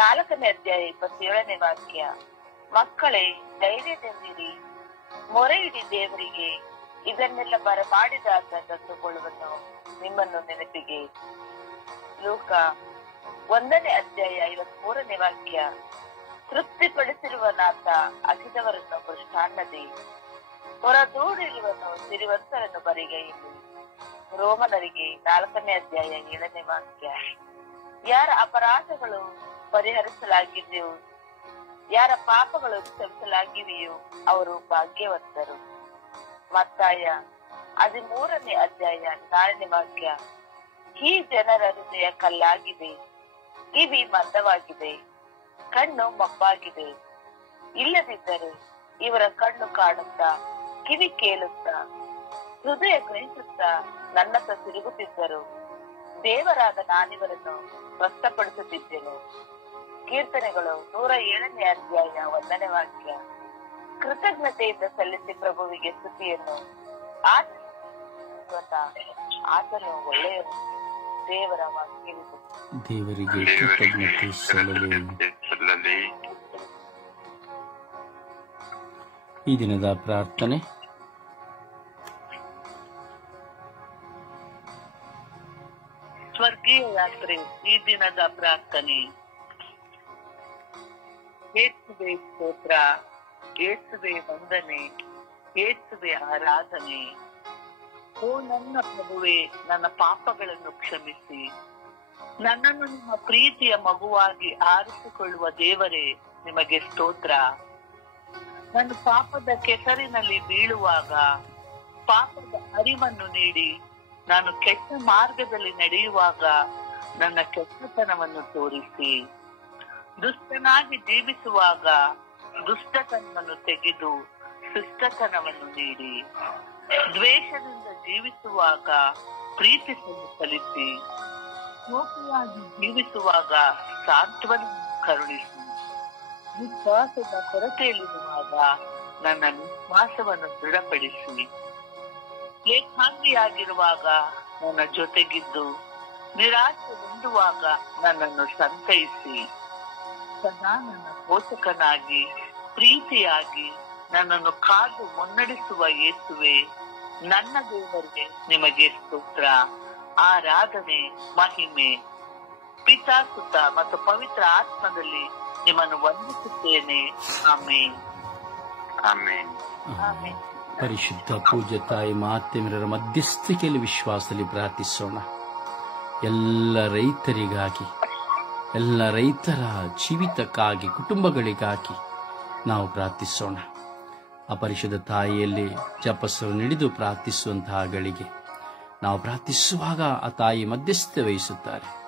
4ನೇ ಅಧ್ಯಾಯ 27ನೇ ವಾಕ್ಯ. ಮಕ್ಕಳೇ, ಧೈರ್ಯದಿಂದಿರಿ, ಮೊರೆ ಇಡಿ ದೇವರಿಗೆ. ಇದನ್ನೆಲ್ಲ ಬರಮಾಡಿದಾಗ ತಂದುಕೊಳ್ಳುವನು ನಿಮ್ಮನ್ನು ನೆನಪಿಗೆ. ಲೂಕ 1ನೇ ಅಧ್ಯಾಯ 53ನೇ ವಾಕ್ಯ. ತೃಪ್ತಿಪಡಿಸಿರುವನಾತ ಹಸಿದವರನ್ನು ಕೃಷ್ಣಾನ್ನದಿ, ಹೊರದೂಡಿರುವನು ಸಿರಿವಂತರನ್ನು ಬರಿಗೈಯಲ್ಲಿ. ರೋಮನರಿಗೆ 4ನೇ ಅಧ್ಯಾಯ 7ನೇ ವಾಕ್ಯ. ಯಾರ ಅಪರಾಧಗಳು ಪರಿಹರಿಸಲಾಗಿದೆಯೋ, ಯಾರ ಪಾಪಗಳು ಕ್ಷಮಿಸಲಾಗಿವೆಯೋ ಅವರು ಭಾಗ್ಯವಂತರು. ಮತ್ತಾಯ 13ನೇ ಅಧ್ಯಾಯ 4ನೇ ವಾಕ್ಯ. ಈ ಜನರ ಹೃದಯ ಕಲ್ಲಾಗಿದೆ, ಕಿವಿ ಮಂದವಾಗಿದೆ, ಕಣ್ಣು ಮಬ್ಬಾಗಿದೆ. ಇಲ್ಲದಿದ್ದರೆ ಇವರ ಕಣ್ಣು ಕಾಣುತ್ತಾ, ಕಿವಿ ಕೇಳುತ್ತಾ, ಹೃದಯ ಗ್ರಹಿಸುತ್ತಾ ನನ್ನತ್ತ ತಿರುಗುತ್ತಿದ್ದರು. ದೇವರಾದ ನಾನಿವರನ್ನು ಸ್ಪಷ್ಟಪಡಿಸುತ್ತಿದ್ದೆನು. ಕೀರ್ತನೆಗಳು 107ನೇ ಅಧ್ಯಾಯ 1ನೇ ವಾಕ್ಯ. ಕೃತಜ್ಞತೆಯಿಂದ ಸಲ್ಲಿಸಿ ಪ್ರಭುವಿಗೆ ಸ್ತುತಿಯನ್ನು. ಆತನು ಒಳ್ಳೆಯನು. ದೇವರ ವಾಕ್ಯವಿದೆ. ದೇವರಿಗೆ ಕೃತಜ್ಞತೆ ಸಲ್ಲಲಿ. ಈ ದಿನದ ಪ್ರಾರ್ಥನೆ. ರಾತ್ರಿ ಈ ದಿನದ ಪ್ರಾರ್ಥನೆ. ಯೇಸುವೆ ಸ್ತೋತ್ರ, ಯೇಸುವೆ ವಂದನೆ, ಯೇಸುವೆ ಆರಾಧನೆ. ಓ ನನ್ನ ಪ್ರಭುವೆ, ನನ್ನ ಪಾಪಗಳನ್ನು ಕ್ಷಮಿಸಿ ನನ್ನನ್ನು ನಿಮ್ಮ ಪ್ರೀತಿಯ ಮಗುವಾಗಿ ಆರಿಸಿಕೊಳ್ಳುವ ದೇವರೇ, ನಿಮಗೆ ಸ್ತೋತ್ರ. ನನ್ನ ಪಾಪದ ಕೆಸರಿನಲ್ಲಿ ಬೀಳುವಾಗ ಪಾಪದ ಅರಿವನ್ನು ನೀಡಿ ನಾನು ಕೆಟ್ಟ ಮಾರ್ಗದಲ್ಲಿ ನಡೆಯುವಾಗ ನನ್ನ ಕೆಟ್ಟತನವನ್ನು ತೋರಿಸಿ, ದುಷ್ಟನಾಗಿ ಜೀವಿಸುವಾಗ ದುಷ್ಟತನವನ್ನು ತೆಗೆದು ಶಿಷ್ಟತನವನ್ನು ನೀಡಿ, ದ್ವೇಷದಿಂದ ಜೀವಿಸುವಾಗ ಪ್ರೀತಿಯನ್ನು ಕಲಿಸಿ, ಕೋಪಿಯಾಗಿ ಜೀವಿಸುವಾಗ ಸಾಂತ್ವನ ಕರುಣಿಸಿ, ವಿಶ್ವಾಸದ ಕೊರತೆಯಲ್ಲಿರುವಾಗ ನನ್ನ ವಿಶ್ವಾಸವನ್ನು ದೃಢಪಡಿಸಿ, ಏಕಾಂಗಿಯಾಗಿರುವಾಗ ನನ್ನ ಜೊತೆಗಿದ್ದು ನಿರಾಶೆ ಹೊಂದುವಾಗ ನನ್ನನ್ನು ಸಂತೈಸಿ, ಸದಾ ನನ್ನ ಪೋಷಕನಾಗಿ ಪ್ರೀತಿಯಾಗಿ ನನ್ನನ್ನು ಕಾದು ಮುನ್ನಡೆಸುವ ಯೇಸುವೆ, ನನ್ನ ದೇವರಿಗೆ ನಿಮಗೆ ಸ್ತೋತ್ರ, ಆರಾಧನೆ, ಮಹಿಮೆ. ಪಿತಾ, ಸುತ ಮತ್ತು ಪವಿತ್ರ ಆತ್ಮದಲ್ಲಿ ನಿಮ್ಮನ್ನು ವಂದಿಸುತ್ತೇನೆ. ಆಮೇನ್. ಆಮೇನ್. ಆಮೇನ್. ಪರಿಶುದ್ಧ ಪೂಜ್ಯ ತಾಯಿ ಮಾತೆಯರ ಮಧ್ಯಸ್ಥಿಕೆಯಲ್ಲಿ ವಿಶ್ವಾಸದಲ್ಲಿ ಪ್ರಾರ್ಥಿಸೋಣ. ಎಲ್ಲ ರೈತರಿಗಾಗಿ, ಎಲ್ಲ ರೈತರ ಜೀವಿತಕ್ಕಾಗಿ, ಕುಟುಂಬಗಳಿಗಾಗಿ ನಾವು ಪ್ರಾರ್ಥಿಸೋಣ. ಅಪರಿಶುದ್ಧ ತಾಯಿಯಲ್ಲಿ ಜಪಸ್ಸರು ನಡೆದು ಪ್ರಾರ್ಥಿಸುವಂತಹ ಗಳಿಗೆ ನಾವು ಪ್ರಾರ್ಥಿಸುವಾಗ ಆ ತಾಯಿ ಮಧ್ಯಸ್ಥೆ ವಹಿಸುತ್ತಾರೆ.